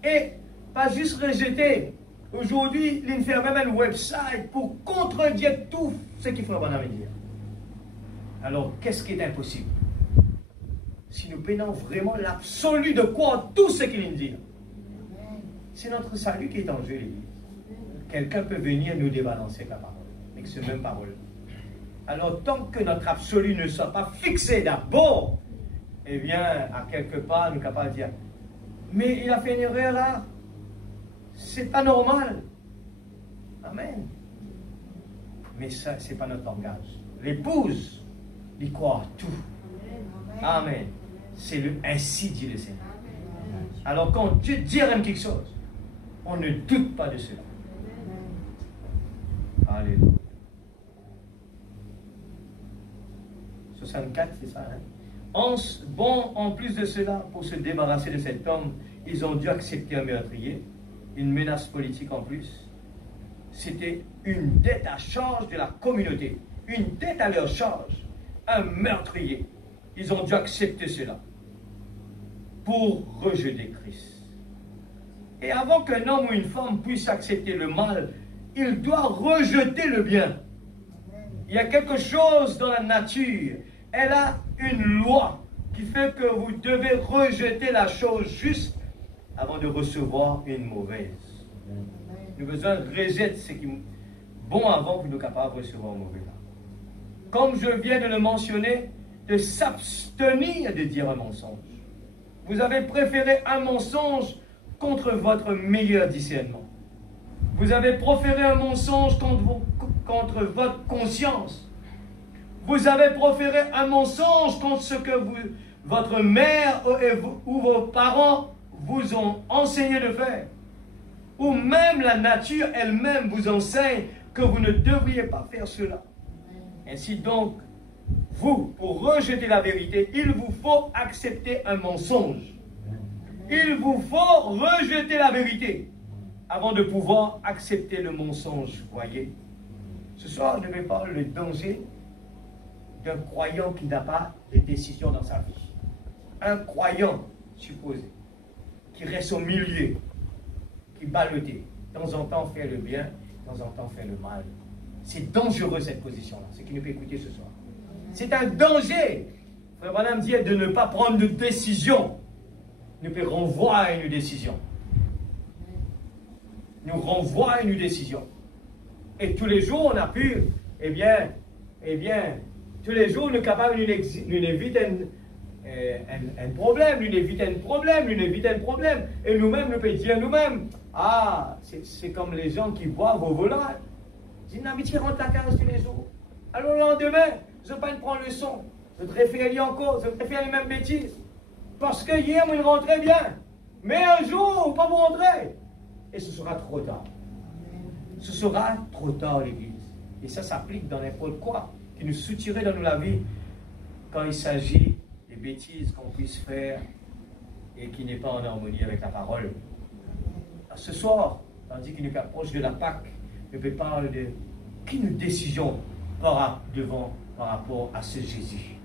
Et pas juste rejeté. Aujourd'hui, il fait même un website pour contredire tout ce qu'il faut dire. Alors, qu'est-ce qui est impossible? Si nous prenons vraiment l'absolu de quoi tout ce qu'il dit. C'est notre salut qui est en jeu, l'Église. Quelqu'un peut venir nous débalancer la parole, avec ce même parole. Alors, tant que notre absolu ne soit pas fixé d'abord, eh bien, à quelque part, nous sommes capables de dire, mais il a fait une erreur là, c'est pas normal. Amen. Mais ça, c'est pas notre langage. L'épouse, il croit à tout. Amen. C'est le ainsi dit le Seigneur. Alors, quand Dieu dit quelque chose, on ne doute pas de cela. Alléluia. 64, c'est ça, hein? En plus de cela, pour se débarrasser de cet homme, ils ont dû accepter un meurtrier, une menace politique en plus. C'était une dette à charge de la communauté, une dette à leur charge, un meurtrier. Ils ont dû accepter cela pour rejeter Christ. Et avant qu'un homme ou une femme puisse accepter le mal, il doit rejeter le bien. Il y a quelque chose dans la nature. Elle a une loi qui fait que vous devez rejeter la chose juste avant de recevoir une mauvaise. Nous avons besoin de rejeter ce qui est bon avant pour nous capables de recevoir un mauvais. Comme je viens de le mentionner, de s'abstenir de dire un mensonge. Vous avez préféré un mensonge contre votre meilleur discernement. Vous avez proféré un mensonge contre votre conscience. Vous avez proféré un mensonge contre ce que votre mère ou vos parents vous ont enseigné de faire. Ou même la nature elle-même vous enseigne que vous ne devriez pas faire cela. Ainsi donc, vous, pour rejeter la vérité, il vous faut accepter un mensonge. Il vous faut rejeter la vérité avant de pouvoir accepter le mensonge, voyez. Ce soir, je vais parler le danger d'un croyant qui n'a pas de décision dans sa vie. Un croyant, supposé, qui reste au milieu, qui balloté, de temps en temps fait le bien, de temps en temps fait le mal. C'est dangereux cette position-là, ce qui nous peut écouter ce soir. C'est un danger. Frère Branham dit de ne pas prendre de décision. Nous peut renvoyer à une décision. Nous renvoie à une décision. Et tous les jours, on a pu, eh bien, tous les jours, nous sommes capables d'éviter un problème, un problème. Et nous-mêmes, nous pouvons dire nous-mêmes, ah, c'est comme les gens qui boivent au volant. Ils n'habitent qui rentrent la case tous les jours. Alors le lendemain, je ne vais pas prendre le son. Je te réfère encore, je te réfère les mêmes bêtises. Parce que hier, il rentrait bien. Mais un jour, pas vous rentrer. Et ce sera trop tard. Ce sera trop tard, l'Église. Et ça s'applique dans n'importe quoi qui nous soutirait dans la vie quand il s'agit des bêtise qu'on puisse faire et qui n'est pas en harmonie avec la parole. Ce soir, tandis qu'il nous approche de la Pâque, je peux parler de quelle décision par rapport à ce Jésus.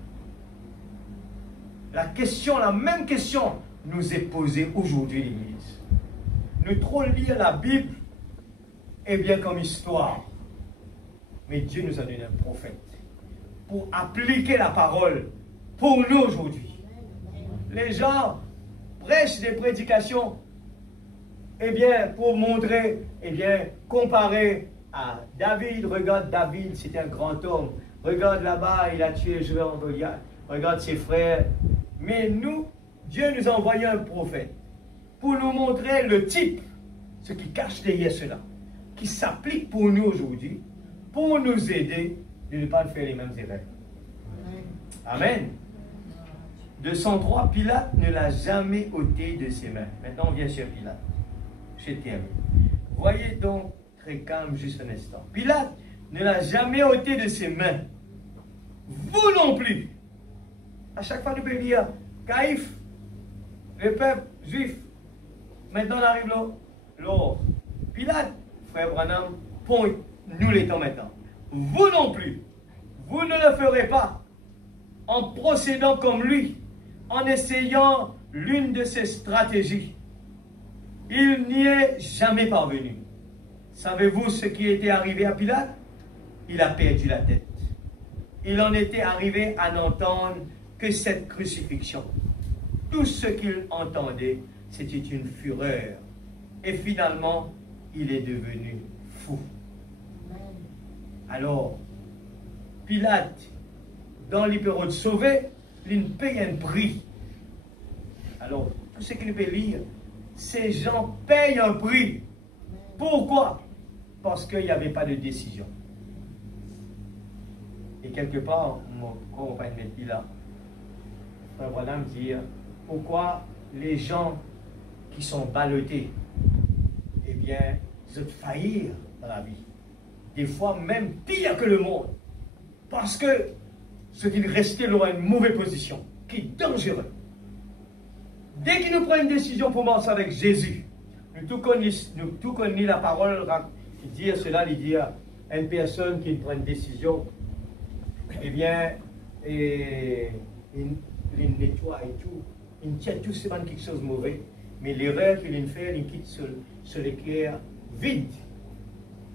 La même question nous est posée aujourd'hui, l'Église. Nous trop lire la Bible, eh bien comme histoire. Mais Dieu nous a donné un prophète pour appliquer la parole pour nous aujourd'hui. Les gens prêchent des prédications, eh bien, pour montrer, eh bien, comparer à David. Regarde David, c'est un grand homme. Regarde là-bas, il a tué Géant Goliath. Regarde ses frères. Mais nous, Dieu nous a envoyé un prophète pour nous montrer le type, ce qui cache derrière cela, qui s'applique pour nous aujourd'hui, pour nous aider de ne pas faire les mêmes erreurs. Amen. 203, Pilate ne l'a jamais ôté de ses mains. Maintenant, on vient sur Pilate. Je termine. Voyez donc, très calme, juste un instant. Pilate ne l'a jamais ôté de ses mains. Vous non plus. À chaque fois, nous pouvons dire, Caïphe, le peuple juif. Maintenant, on arrive là. L'or. Pilate, frère Branham, point, nous l'étons maintenant. Vous non plus. Vous ne le ferez pas en procédant comme lui, en essayant l'une de ses stratégies. Il n'y est jamais parvenu. Savez-vous ce qui était arrivé à Pilate? Il a perdu la tête. Il en était arrivé à n'entendre que cette crucifixion. Tout ce qu'il entendait, c'était une fureur. Et finalement, il est devenu fou. Alors, Pilate, dans l'hypérode sauvé, il paye un prix. Alors, tout ce qu'il peut lire, ces gens payent un prix. Pourquoi? Parce qu'il n'y avait pas de décision. Et quelque part, mon compagnon est là. Frère Branham dit, pourquoi les gens qui sont ballottés, eh bien, ils ont faillir dans la vie. Des fois même pire que le monde. Parce que ce qu'ils restaient dans une mauvaise position, qui est dangereux. Dès qu'ils nous prennent une décision pour marcher avec Jésus, nous tout connaissons la parole, qui dit cela, il dit à une personne qui prend une décision, eh bien, il nettoie et tout, il tient tout ce quelque chose de mauvais, mais l'erreur qu'il fait, il quitte sur l'éclair vide.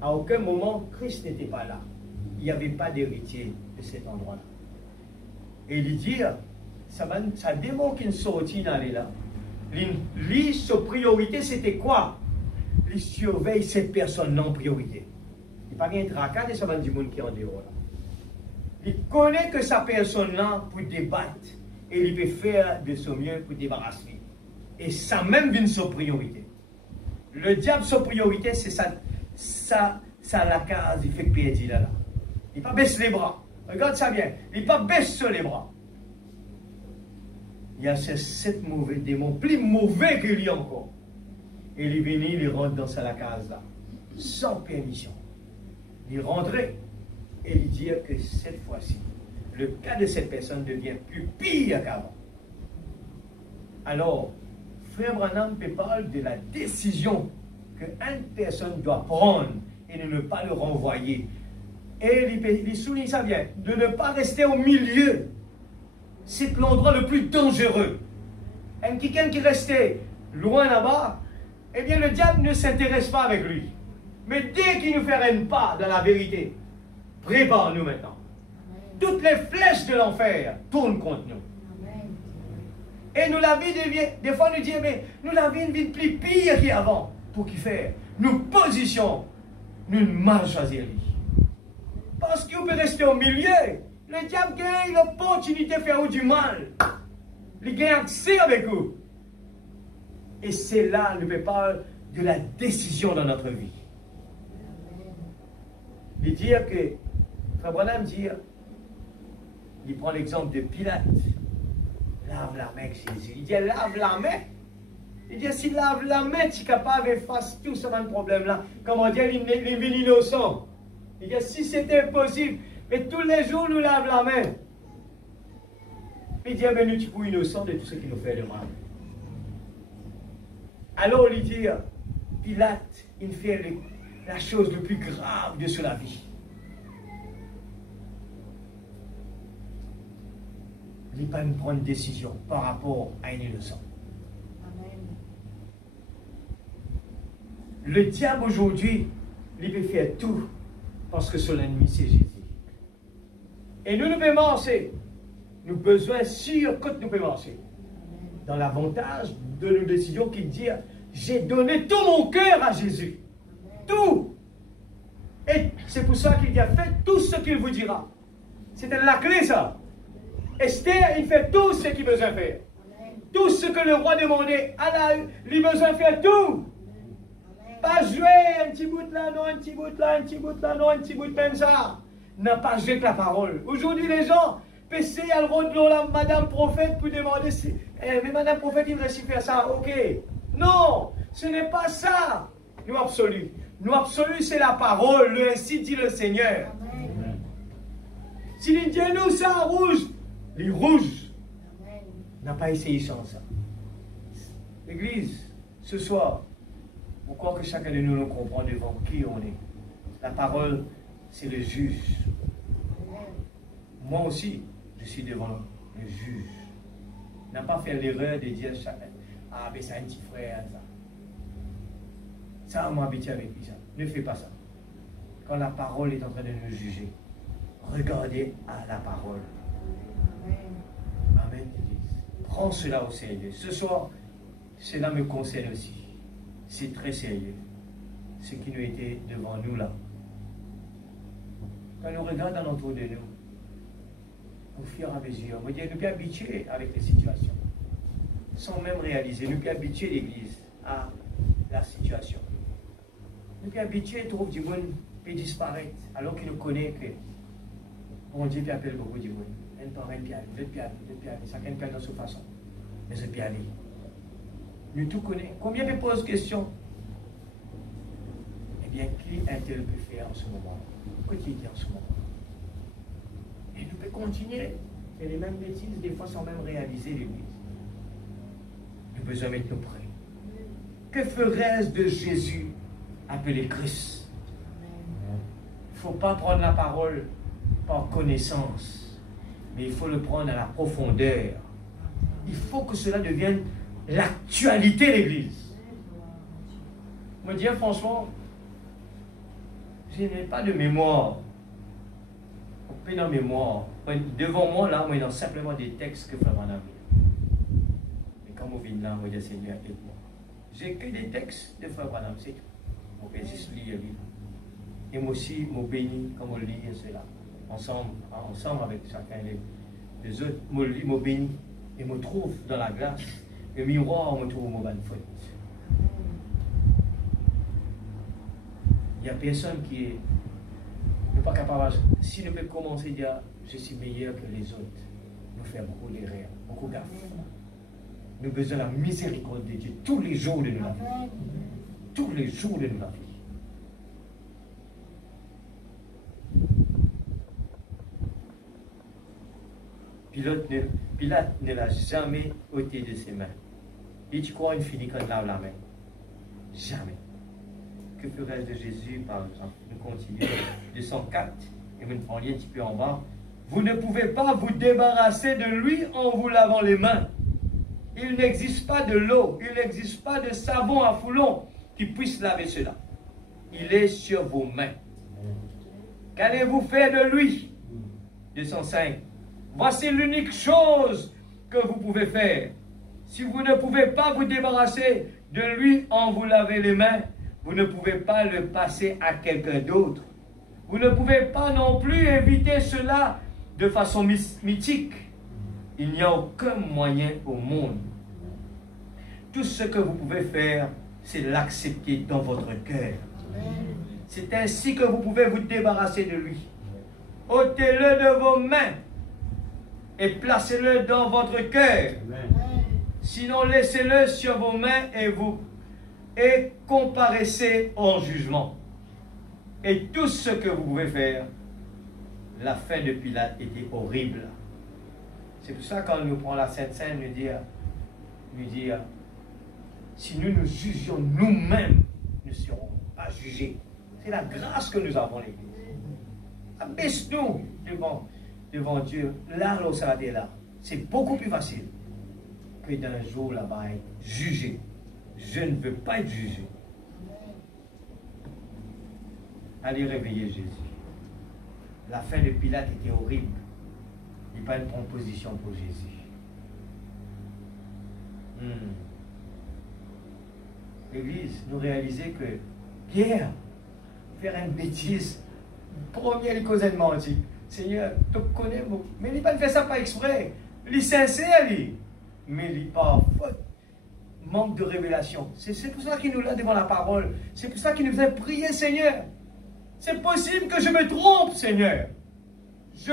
À aucun moment, Christ n'était pas là. Il n'y avait pas d'héritier de cet endroit-là. Et il dit, ça démontre qu'il sortit d'aller là. Lui, sa priorité, c'était quoi? Il surveille cette personne en priorité. Il n'y a pas bien de tracas de ce monde qui est en dehors là. Il connaît que sa personne-là peut débattre et il peut faire de son mieux pour débarrasser. Et ça même vient de sa priorité. Le diable, sa priorité, c'est ça la case, il fait perdre là. Il ne pas baisse les bras. Regarde ça bien. Il ne pas baisse les bras. Il y a ces 7 mauvais démons, plus mauvais que lui encore. Et il est venu, il rentre dans la case là, sans permission. Il rentrait et il dit que cette fois-ci, le cas de cette personne devient plus pire qu'avant. Alors, Frère Branham peut parler de la décision qu'une personne doit prendre et de ne pas le renvoyer. Et il souligne ça bien, de ne pas rester au milieu. C'est l'endroit le plus dangereux. Et quelqu'un qui restait loin là-bas, eh bien le diable ne s'intéresse pas avec lui. Mais dès qu'il nous fait un pas dans la vérité, prépare-nous maintenant. Toutes les flèches de l'enfer tournent contre nous. Et nous la vie devient, des fois nous disons, mais nous la vie devient plus pire qu'avant. Pour qu'il fait, nous position, nous mal choisir lui. Parce qu'on peut rester au milieu. Le diable gagne l'opportunité de faire du mal. Il gagne accès avec vous. Et c'est là, nous parle de la décision dans notre vie. Il dit que, Frère Branham dit, il prend l'exemple de Pilate. Lave la main avec Jésus. Il dit, lave la main. Il dit, si lave la main, tu es capable de faire tout ce problème-là. Comment dire, il est venu innocent. Il dit, si c'était possible, mais tous les jours, nous lave la main. Il dit, mais nous sommes innocents de tout ce qui nous fait de mal. Alors il dit, Pilate, il fait la chose la plus grave de la vie. Il ne va pas nous prendre une décision par rapport à un innocent. Amen. Le diable aujourd'hui, il peut faire tout parce que son ennemi c'est Jésus. Et nous pouvons avancer. Nous avons besoin sûr que nous pouvons avancer. Dans l'avantage de nos décisions qui dit, j'ai donné tout mon cœur à Jésus. Tout. Et c'est pour ça qu'il dit, faites tout ce qu'il vous dira. C'était la clé ça. Esther, il fait tout ce qu'il besoin faire. Tout ce que le roi demandait, il a besoin de faire tout. Pas jouer un petit bout là, non, un petit bout là, un petit bout là, non, un petit bout même ça. N'a pas joué que la parole. Aujourd'hui, les gens, PC, elles rendent la madame prophète pour demander si. Mais madame prophète, il reste faire ça, ok. Non, ce n'est pas ça. Nous absolu. Nous absolu, c'est la parole, le ainsi dit le Seigneur. Amen. Si les dieux nous ça rouge, les rouges, n'a pas essayé sans ça. L'église, ce soir, pourquoi que chacun de nous comprend devant qui on est. La parole, c'est le juge. Moi aussi, je suis devant le juge. N'a pas fait l'erreur de dire chacun, ah, mais c'est un petit frère, ça. Ça, on m'a habitué avec lui, ça. Ne fais pas ça. Quand la parole est en train de nous juger, regardez à la parole. Amen. Prends cela au sérieux. Ce soir, cela me concerne aussi. C'est très sérieux. Ce qui nous était devant nous là. Quand nous regardons autour de nous, au fur et à mesure, on dit, nous sommes habitués avec les situations. Sans même réaliser, nous sommes habitués l'Église à la situation. Nous sommes habitués, trouve du monde peut disparaître, alors qu'il nous connaît que bon Dieu peut appeler beaucoup du monde. Un par un piano, deux pianos, chacun piano de sa façon. Mais ce piano, nous tout connaissons. Combien de posent question? Eh bien, qui est-elle peut faire en ce moment? Qu'est-ce qu'il dit en ce moment? Et nous pouvons continuer. Et les mêmes bêtises, des fois, sans même réaliser l'Église. Nous devons mettre nous prêts. Que ferait-ce de Jésus appelé Christ? Il ne faut pas prendre la parole par connaissance, mais il faut le prendre à la profondeur. Il faut que cela devienne l'actualité de l'Église. Je me dis franchement, je n'ai pas de mémoire. On peut dans mémoire. Devant moi, là, moi, il y a simplement des textes que Frère Branham. Mais quand on vient là, on va dire Seigneur, aide-moi. J'ai que des textes de Frère Branham, c'est tout. On peut juste lire, lire. Et moi aussi, je bénis quand on lit cela. Ensemble avec chacun les autres. Je lis, je bénis. Et je trouve dans la grâce. Le miroir, je trouve mon bonne faute. Il n'y a personne qui n'est pas capable. Si nous pouvons commencer à dire je suis meilleur que les autres, nous faisons beaucoup d'erreurs, beaucoup de gaffes. Nous avons besoin de la miséricorde de Dieu tous les jours de notre vie. Tous les jours de notre vie. Pilate ne l'a jamais ôté de ses mains. Et tu crois une fille quand lave la main? Jamais. Que ferais-je de Jésus, par exemple? Nous continuons. 204, et vous ne preniez un petit peu en bas. Vous ne pouvez pas vous débarrasser de lui en vous lavant les mains. Il n'existe pas de l'eau, il n'existe pas de savon à foulon qui puisse laver cela. Il est sur vos mains. Qu'allez-vous faire de lui? 205. Voici l'unique chose que vous pouvez faire. Si vous ne pouvez pas vous débarrasser de lui en vous lavant les mains, vous ne pouvez pas le passer à quelqu'un d'autre. Vous ne pouvez pas non plus éviter cela de façon mythique. Il n'y a aucun moyen au monde. Tout ce que vous pouvez faire, c'est l'accepter dans votre cœur. C'est ainsi que vous pouvez vous débarrasser de lui. ôtez-le de vos mains et placez-le dans votre cœur. Sinon, laissez-le sur vos mains et comparaissez en jugement. Et tout ce que vous pouvez faire, la fin de Pilate était horrible. C'est pour ça quand nous prenons la Sainte Seine, nous dire, si nous nous jugions nous-mêmes, nous ne serons pas jugés. C'est la grâce que nous avons, l'Église. Abaisse-nous devant Dieu, là où ça va être là. C'est beaucoup plus facile que d'un jour là-bas être jugé. Je ne veux pas être jugé. Allez réveiller Jésus. La fin de Pilate était horrible. Il n'y a pas une proposition pour Jésus. L'Église, nous réaliser que Pierre, faire une bêtise, premier il causait de mentir. Seigneur, tu connais, mais il n'a pas fait ça pas exprès. Il est sincère, lui. Mais il par faute, manque de révélation. C'est pour ça qu'il nous l'a devant la parole. C'est pour ça qu'il nous fait prier, Seigneur. C'est possible que je me trompe, Seigneur. Je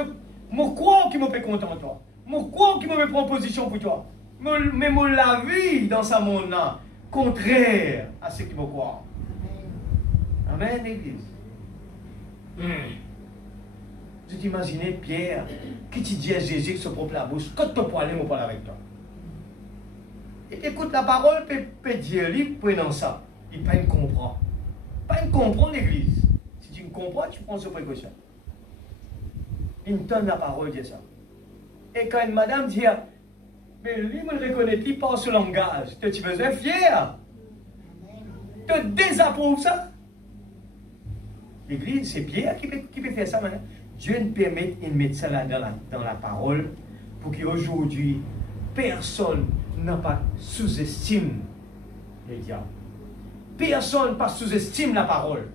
crois qu'il me fait content de toi. Je crois qu'il me fait proposition pour toi. Mais moi la vie dans sa monde contraire à ce qu'il me croit. Amen, l'Église. Tu t'imaginais Pierre qui te dit à Jésus qui se propre la bouche, quand tu peux aller, je parle avec toi. Et écoute la parole, peut dire, lui, prenant ça. Il ne comprend. Pas une comprend l'Église. Si tu ne comprends, tu prends ce précaution. Il me donne la parole, dit ça. Et quand une madame dit, mais lui, me reconnaît, il parle ce langage, tu besoin fier. Tu désapprouves ça. L'Église, c'est Pierre qui peut faire ça maintenant. Dieu nous permet de mettre ça là dans la parole pour qu'aujourd'hui, personne n'a pas sous-estime les diables. Personne pas sous-estime la parole.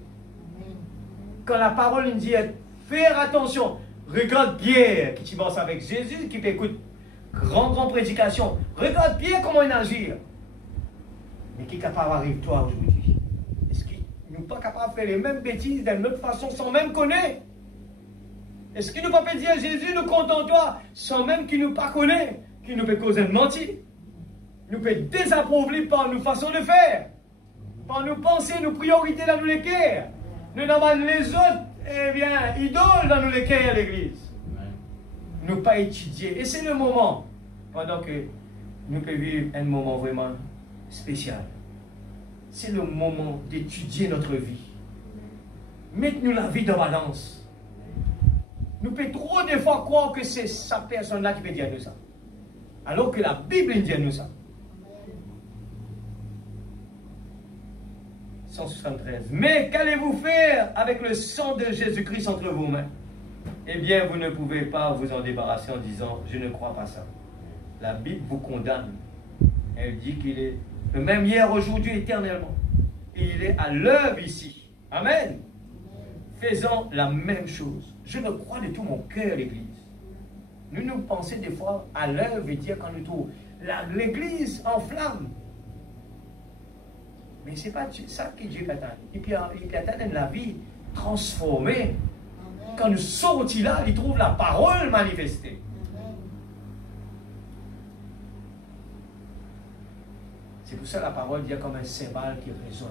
Quand la parole nous dit faire attention, regarde Pierre qui bosse avec Jésus, qui écoute grand prédication. Regarde Pierre comment il agit. Mais qui est capable d'arriver toi aujourd'hui? Est-ce qu'il n'est pas capable de faire les mêmes bêtises d'une autre façon sans même connaître? Est-ce qu'il ne peut pas dire Jésus, nous comptons toi sans même qu'il ne nous pas connaît, qu'il nous peut causer de mentir? Nous peut désapprouver par nos façons de faire, par nos pensées, nos priorités dans nos cœurs. Nous n'avons les autres, eh bien, idoles dans nos cœurs à l'Église. Nous pas étudier. Et c'est le moment, pendant que nous pouvons vivre un moment vraiment spécial. C'est le moment d'étudier notre vie. Mettez-nous la vie dans balance. Nous pouvons trop de fois croire que c'est sa personne-là qui peut dire nous ça. Alors que la Bible dit nous ça. 173. Mais qu'allez-vous faire avec le sang de Jésus-Christ entre vos mains? Eh bien, vous ne pouvez pas vous en débarrasser en disant, je ne crois pas ça. La Bible vous condamne. Elle dit qu'il est le même hier, aujourd'hui, éternellement. Et il est à l'œuvre ici. Amen. Faisons la même chose. Je le crois de tout mon cœur, l'Église. Nous pensons des fois à l'œuvre et dire quand nous trouvons l'Église en flamme. Mais ce n'est pas ça que Dieu attend. Il peut attendre la vie transformée. Quand nous sortons là, il trouve la parole manifestée. C'est pour ça que la parole dit comme un cymbale qui résonne.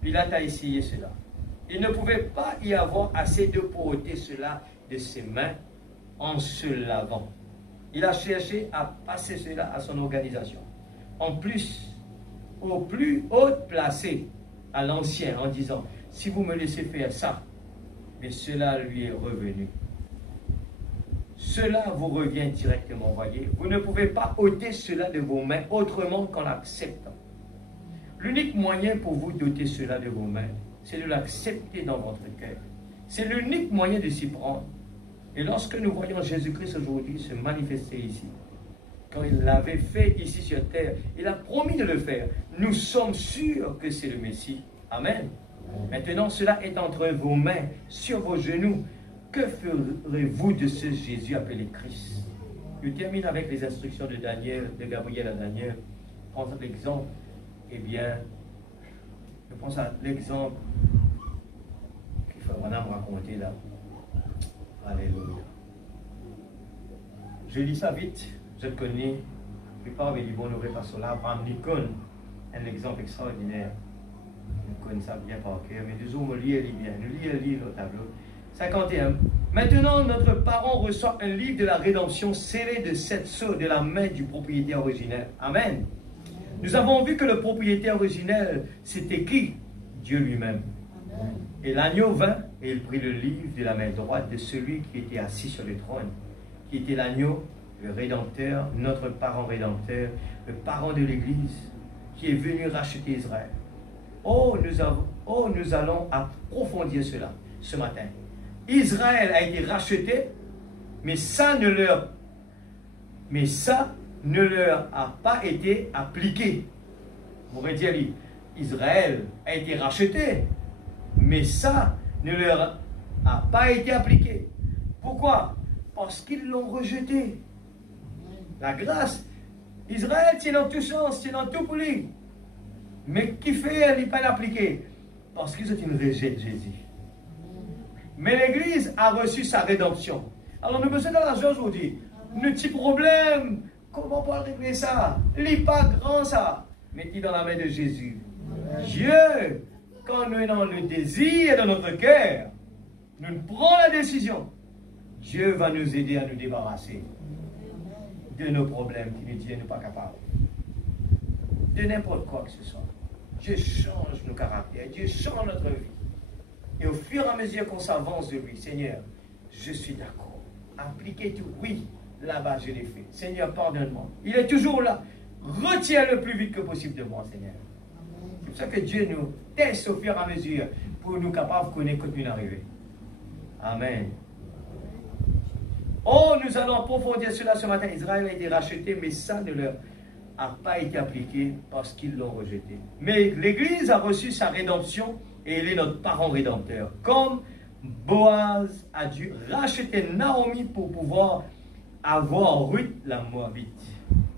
Pilate a essayé cela. Il ne pouvait pas y avoir assez de pour ôter cela de ses mains en se lavant. Il a cherché à passer cela à son organisation. En plus, au plus haut placé, à l'ancien, en disant, si vous me laissez faire ça, mais cela lui est revenu. Cela vous revient directement, voyez. Vous ne pouvez pas ôter cela de vos mains autrement qu'en l'acceptant. L'unique moyen pour vous d'ôter cela de vos mains, c'est de l'accepter dans votre cœur. C'est l'unique moyen de s'y prendre. Et lorsque nous voyons Jésus-Christ aujourd'hui se manifester ici, quand il l'avait fait ici sur terre, il a promis de le faire. Nous sommes sûrs que c'est le Messie. Amen. Maintenant, cela est entre vos mains, sur vos genoux. Que ferez-vous de ce Jésus appelé Christ? Je termine avec les instructions de Daniel, de Gabriel à Daniel. Prends l'exemple. Eh bien, je pense à l'exemple qu'il faut vraiment me raconter là. Alléluia. Je lis ça vite, je le connais. Je ne vais pas avec du bon, nous repassons là. Abraham Lincoln, un exemple extraordinaire. Nous connaissons ça bien par cœur, mais nous allons lire bien. Nous lisons le tableau. 51. Maintenant, notre parent reçoit un livre de la rédemption scellé de 7 sceaux de la main du propriétaire originel. Amen. Nous avons vu que le propriétaire originel, c'était qui? Dieu lui-même. Et l'agneau vint et il prit le livre de la main droite de celui qui était assis sur le trône, qui était l'agneau, le rédempteur, notre parent rédempteur, le parent de l'Église, qui est venu racheter Israël. Nous allons approfondir cela ce matin. Israël a été racheté, mais ça ne leur a pas été appliqué. Vous pourrez dire, Israël a été racheté, mais ça ne leur a pas été appliqué. Pourquoi? Parce qu'ils l'ont rejeté. La grâce, Israël, c'est dans tout sens, c'est dans tout pour lui. Mais qui fait, elle n'est pas appliquée? Parce qu'ils ont une rejettent Jésus. Mais l'Église a reçu sa rédemption. Alors nous avons besoin de l'argent aujourd'hui. Nos petits problèmes, comment on peut régler ça? Il n'est pas grand ça. Mettez dans la main de Jésus. Dieu, quand nous avons le désir dans notre cœur, nous prenons la décision. Dieu va nous aider à nous débarrasser de nos problèmes qui nous tiennent pas capables. De n'importe quoi que ce soit. Dieu change nos caractères. Dieu change notre vie. Et au fur et à mesure qu'on s'avance de lui, Seigneur, je suis d'accord. Appliquez tout. Oui, là-bas, je l'ai fait. Seigneur, pardonne-moi. Il est toujours là. Retiens le plus vite que possible de moi, Seigneur. C'est pour ça que Dieu nous teste au fur et à mesure pour nous capables de connaître quand nous arriver. Amen. Oh, nous allons approfondir cela ce matin. Israël a été racheté, mais ça ne leur a pas été appliqué parce qu'ils l'ont rejeté. Mais l'Église a reçu sa rédemption et elle est notre parent rédempteur. Comme Boaz a dû racheter Naomi pour pouvoir avoir Ruth la Moabite.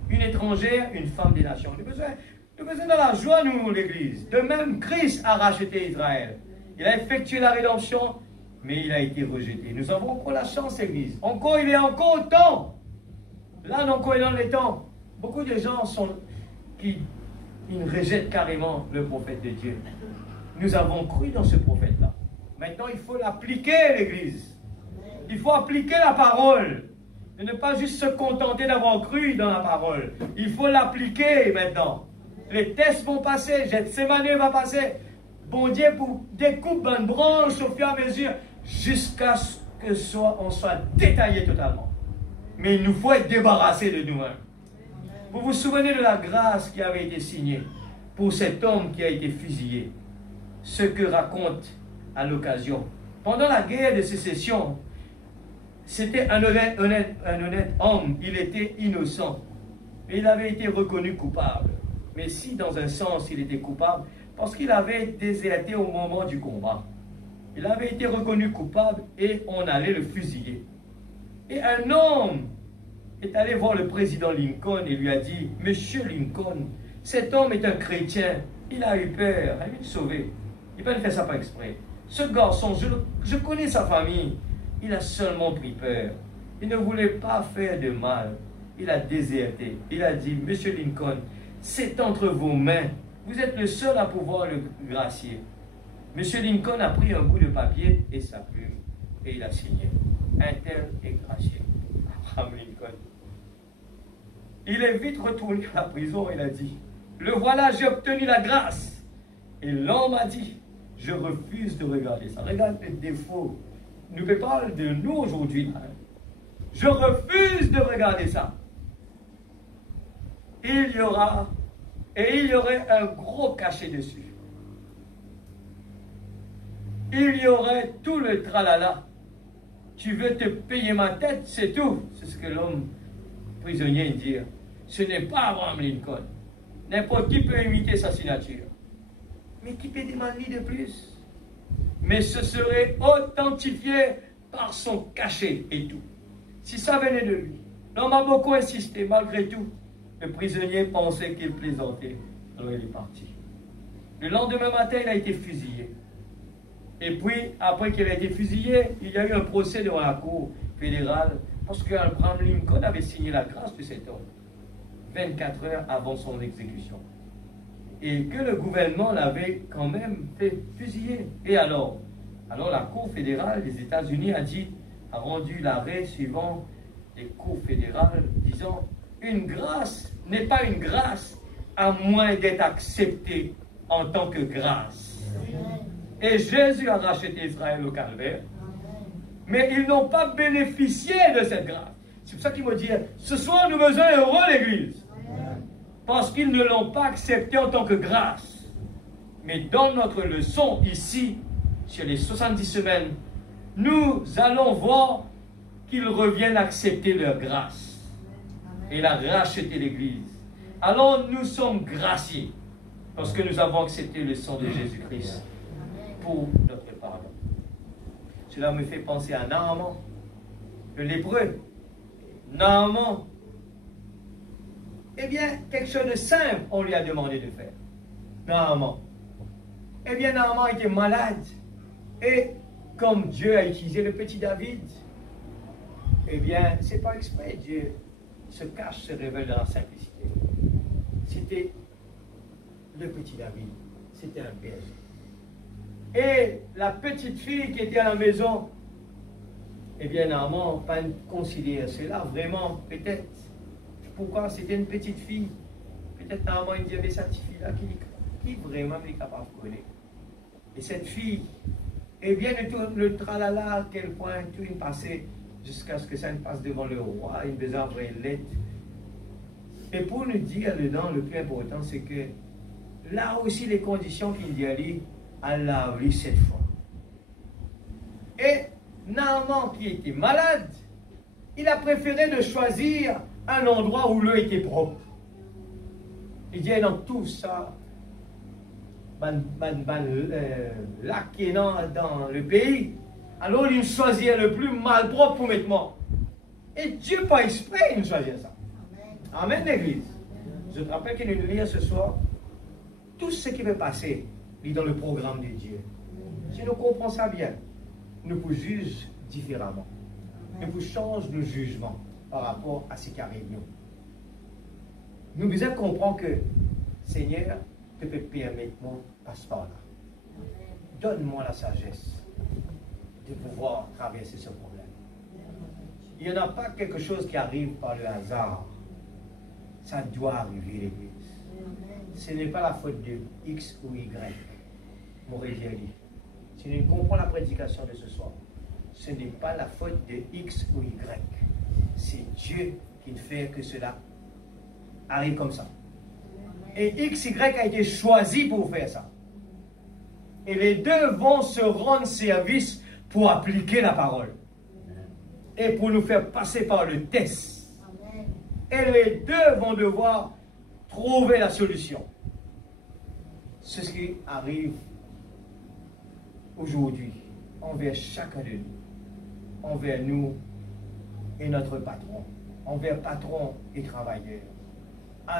Une étrangère, une femme des nations. Nous avons besoin de la joie, nous, l'Église. De même, Christ a racheté Israël. Il a effectué la rédemption, mais il a été rejeté. Nous avons encore la chance, Église. Il est encore temps. Là, encore dans les temps. Beaucoup de gens qui rejettent carrément le prophète de Dieu. Nous avons cru dans ce prophète-là. Maintenant, il faut l'appliquer, l'Église. Il faut appliquer la parole. Et ne pas juste se contenter d'avoir cru dans la parole. Il faut l'appliquer maintenant. Les tests vont passer. Gethsemane va passer. Bon Dieu découpe une branche au fur et à mesure jusqu'à ce qu'on soit détaillé totalement. Mais il nous faut être débarrassé de nous-mêmes. Vous vous souvenez de la grâce qui avait été signée pour cet homme qui a été fusillé. Ce que raconte à l'occasion. Pendant la guerre de sécession, c'était un honnête homme. Il était innocent. Et il avait été reconnu coupable. Mais si dans un sens il était coupable, parce qu'il avait déserté au moment du combat. Il avait été reconnu coupable et on allait le fusiller. Et un homme est allé voir le président Lincoln et lui a dit, « Monsieur Lincoln, cet homme est un chrétien. Il a eu peur. Il a envie de sauver. Il ne fait ça pas exprès. Ce garçon, je connais sa famille. Il a seulement pris peur. Il ne voulait pas faire de mal. Il a déserté. Il a dit, Monsieur Lincoln, c'est entre vos mains. Vous êtes le seul à pouvoir le gracier. » Monsieur Lincoln a pris un bout de papier et sa plume et il a signé. Un tel est gracié. Abraham Lincoln. Il est vite retourné à la prison et il a dit, le voilà, j'ai obtenu la grâce. Et l'homme a dit, je refuse de regarder ça. Regarde les défauts. Nous parlons de nous aujourd'hui. Je refuse de regarder ça. Il y aurait un gros cachet dessus. Il y aurait tout le tralala. Tu veux te payer ma tête, c'est tout. C'est ce que l'homme prisonnier dit. Ce n'est pas Abraham Lincoln. N'importe qui peut imiter sa signature. Mais qui peut demander de plus? Mais ce serait authentifié par son cachet et tout. Si ça venait de lui. L'homme a beaucoup insisté, malgré tout. Le prisonnier pensait qu'il plaisantait. Alors il est parti. Le lendemain matin, il a été fusillé. Et puis, après qu'il a été fusillé, il y a eu un procès devant la cour fédérale parce qu'Abraham Lincoln avait signé la grâce de cet homme 24 heures avant son exécution. et que le gouvernement l'avait quand même fait fusiller. Et alors la Cour fédérale des États-Unis a rendu l'arrêt suivant les cours fédérales, disant une grâce n'est pas une grâce à moins d'être acceptée en tant que grâce. Et Jésus a racheté Israël au calvaire, mais ils n'ont pas bénéficié de cette grâce. C'est pour ça qu'il me dit, ce soir nous faisons heureux l'Église, parce qu'ils ne l'ont pas accepté en tant que grâce. Mais dans notre leçon ici, sur les 70 semaines, nous allons voir qu'ils reviennent accepter leur grâce. Et il a racheté l'Église. Alors nous sommes graciés parce que nous avons accepté le sang de Jésus-Christ pour notre pardon. Cela me fait penser à Naaman, le lépreux. Naaman, eh bien, quelque chose de simple, on lui a demandé de faire. Naaman. Eh bien, Naaman était malade. Et comme Dieu a utilisé le petit David, eh bien, c'est pas exprès. Dieu se cache, se révèle dans la simplicité. C'était le petit David. C'était un berger. Et la petite fille qui était à la maison, eh bien, Naaman pas considère cela vraiment, peut-être. Pourquoi c'était une petite fille? Peut-être Naaman il dit, mais cette fille-là, qui vraiment est capable de connaître? Et cette fille, eh bien, le tralala, à quel point tout est passé jusqu'à ce que ça ne passe devant le roi, une besoin de lettre. Et pour nous dire dedans, le plus important, c'est que là aussi, les conditions qu'il dit aller, Allah a vu cette fois. Et Naaman, qui était malade, il a préféré de choisir un endroit où l'eau était propre. Il dit, dans tout ça, lac qui est dans le pays, alors il choisit le plus malpropre pour mettre mort. Et Dieu, pas exprès, il choisit ça. Amen, l'Église. Je te rappelle qu'il nous lire ce soir tout ce qui va passer dans le programme de Dieu. Si nous comprenons ça bien, nous pouvons juger différemment. Nous pouvons changer nos jugements par rapport à ce qui arrive nous. Nous devons comprendre que, Seigneur, tu peux permettre mon passeport là. Donne-moi la sagesse de pouvoir traverser ce problème. Il n'y en a pas quelque chose qui arrive par le hasard. Ça doit arriver, l'Église. Ce n'est pas la faute de X ou Y. M'aurait dit. Si nous comprenons la prédication de ce soir, ce n'est pas la faute de X ou Y. C'est Dieu qui fait que cela arrive comme ça. Et X, Y a été choisi pour faire ça. Et les deux vont se rendre service pour appliquer la parole. Et pour nous faire passer par le test. Et les deux vont devoir trouver la solution. C'est ce qui arrive aujourd'hui envers chacun de nous. Envers nous et notre patron. Envers patron et travailleur.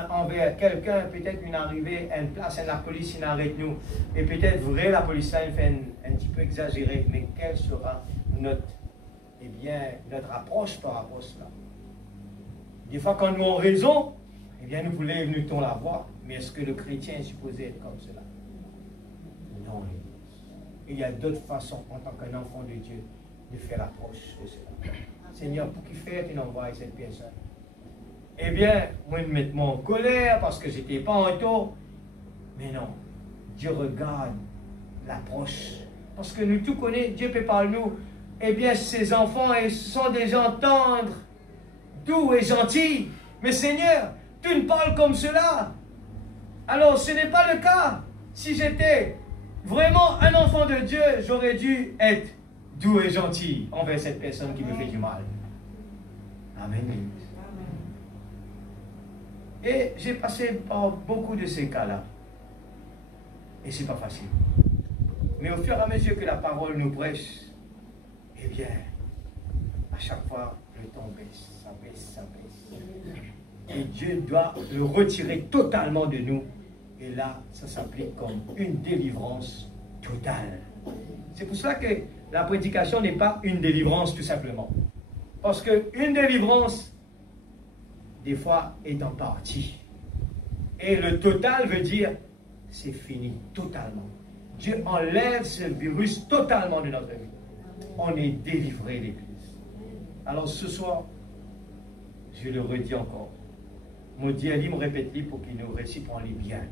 Envers quelqu'un, peut-être une arrivée, une place, la police, il arrête nous. Et peut-être vrai, la police, elle fait un petit peu exagéré. Mais quelle sera notre approche par rapport à cela? Des fois, quand nous avons raison, eh bien, nous voulons nous la voix. Mais est-ce que le chrétien est supposé être comme cela? Non. Il y a d'autres façons, en tant qu'un enfant de Dieu, de faire l'approche de cela. Seigneur, pour qui faire, tu envoies cette personne? Eh bien, moi, je me mets en colère parce que je n'étais pas en tort. Mais non, Dieu regarde l'approche. Parce que nous tout connaissons, Dieu peut parler nous. Eh bien, ses enfants ils sont des gens tendres, doux et gentils. Mais Seigneur, tu ne parles comme cela. Alors, ce n'est pas le cas. Si j'étais vraiment un enfant de Dieu, j'aurais dû être doux et gentil envers cette personne qui me fait du mal. Amen. Et j'ai passé par beaucoup de ces cas-là. Et ce n'est pas facile. Mais au fur et à mesure que la parole nous prêche, eh bien, à chaque fois, le temps baisse, ça baisse, ça baisse. Et Dieu doit le retirer totalement de nous. Et là, ça s'applique comme une délivrance totale. C'est pour cela que la prédication n'est pas une délivrance tout simplement. Parce qu'une délivrance, des fois, est en partie. Et le total veut dire c'est fini totalement. Dieu enlève ce virus totalement de notre vie. On est délivré, l'Église. Alors ce soir, je le redis encore. Mon Dieu, il me répète pour qu'il nous récite en les bien.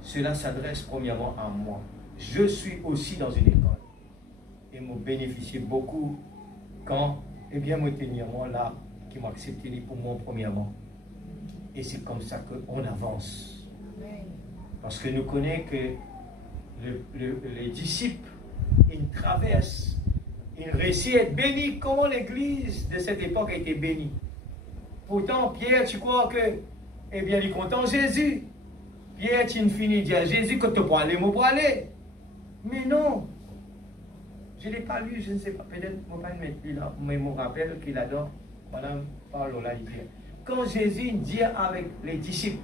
Cela s'adresse premièrement à moi. Je suis aussi dans une école. Et m'ont bénéficié beaucoup quand, eh bien, moi, moi là, qui m'ont accepté pour moi premièrement. Et c'est comme ça qu'on avance. Parce que nous connaissons que les disciples, ils traversent, ils réussissent à être bénis. Comment l'église de cette époque a été bénie? Pourtant, Pierre, tu crois que, eh bien, il est content Jésus. Pierre, tu finis de dire Jésus que tu peux aller, moi pour aller. Mais non. Je ne l'ai pas lu, je ne sais pas. Peut-être, je ne vais pas le mettre là, mais je me rappelle qu'il adore. Madame Paul là, il dit. Quand Jésus dit avec les disciples,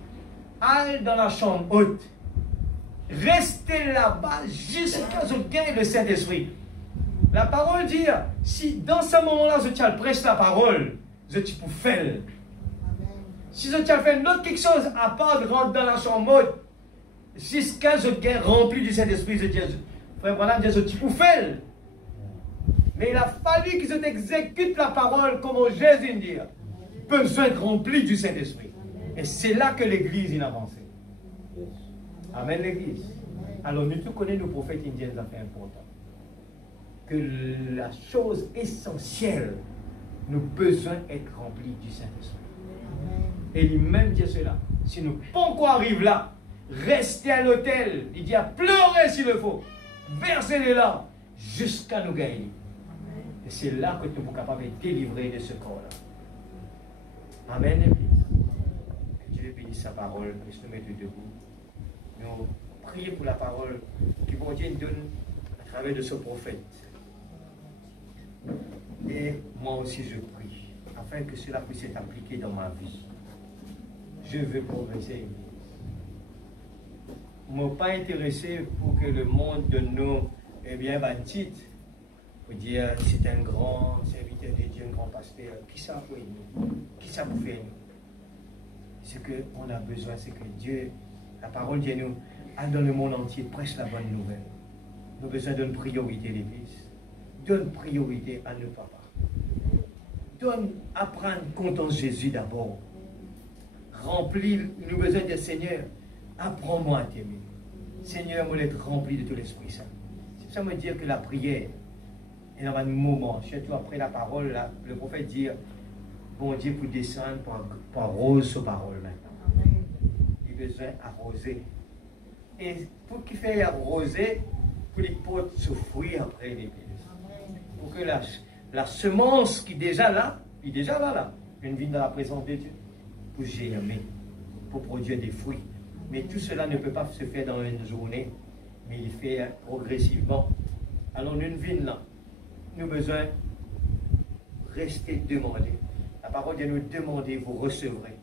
allez dans la chambre haute, restez là-bas jusqu'à ce que gagne le Saint-Esprit. La parole dit, si dans ce moment-là, je tiens prêche la parole, je te peux faire. Si je tiens fait autre quelque chose à part de rentrer dans la chambre haute, jusqu'à ce que gagne rempli du Saint-Esprit, je dis, frère Branham dit, je te peux faire. Mais il a fallu qu'ils exécutent la parole comme Jésus dit. Besoin de rempli du Saint-Esprit. Et c'est là que l'Église a avancé. Amen l'Église. Alors nous tous connaissons nos prophètes indiens, ça fait important. Que la chose essentielle, nous avons besoin d'être remplis du Saint-Esprit. Et lui-même dit cela. Si nous ne pouvons pas arriver là, rester à l'hôtel, il dit à pleurer s'il le faut, verser les larmes, jusqu'à nous gagner. Et c'est là que nous sommes capables de délivrer de ce corps-là. Amen, l'Église. Que Dieu bénisse sa parole. Laisse nous mettre debout. Nous prions pour la parole que bon Dieu nous donne à travers de ce prophète. Et moi aussi je prie, afin que cela puisse être appliqué dans ma vie. Je veux progresser. Je ne suis pas intéressé pour que le monde de nous, eh bien, titre. Pour dire, c'est un grand serviteur de Dieu, un grand pasteur. Qui ça pour nous? Qui ça pour faire nous? Ce qu'on a besoin, c'est que Dieu, la parole de nous, aille dans le monde entier, prêche la bonne nouvelle. Nous avons besoin d'une priorité, l'Église. Donne priorité à nos papas. Donne, apprendre compte Jésus d'abord. Remplis, nous avons besoin de Seigneur. Apprends-moi à t'aimer. Seigneur, moi, être rempli de tout l'Esprit Saint. C'est ça me dire que la prière, et dans un moment, surtout après la parole, là, le prophète dit, bon Dieu, pour descendre, pour arroser sa parole maintenant. Il a besoin d'arroser. Et pour qu'il fasse arroser, pour qu'il porte ce fruit après l'Église. Pour que la semence qui est déjà là, une vie dans la présence de Dieu, pour germer, pour produire des fruits. Mais tout cela ne peut pas se faire dans une journée, mais il fait progressivement. Alors, une vie là, nous avons besoin de rester demander. La parole de nous demander, vous recevrez.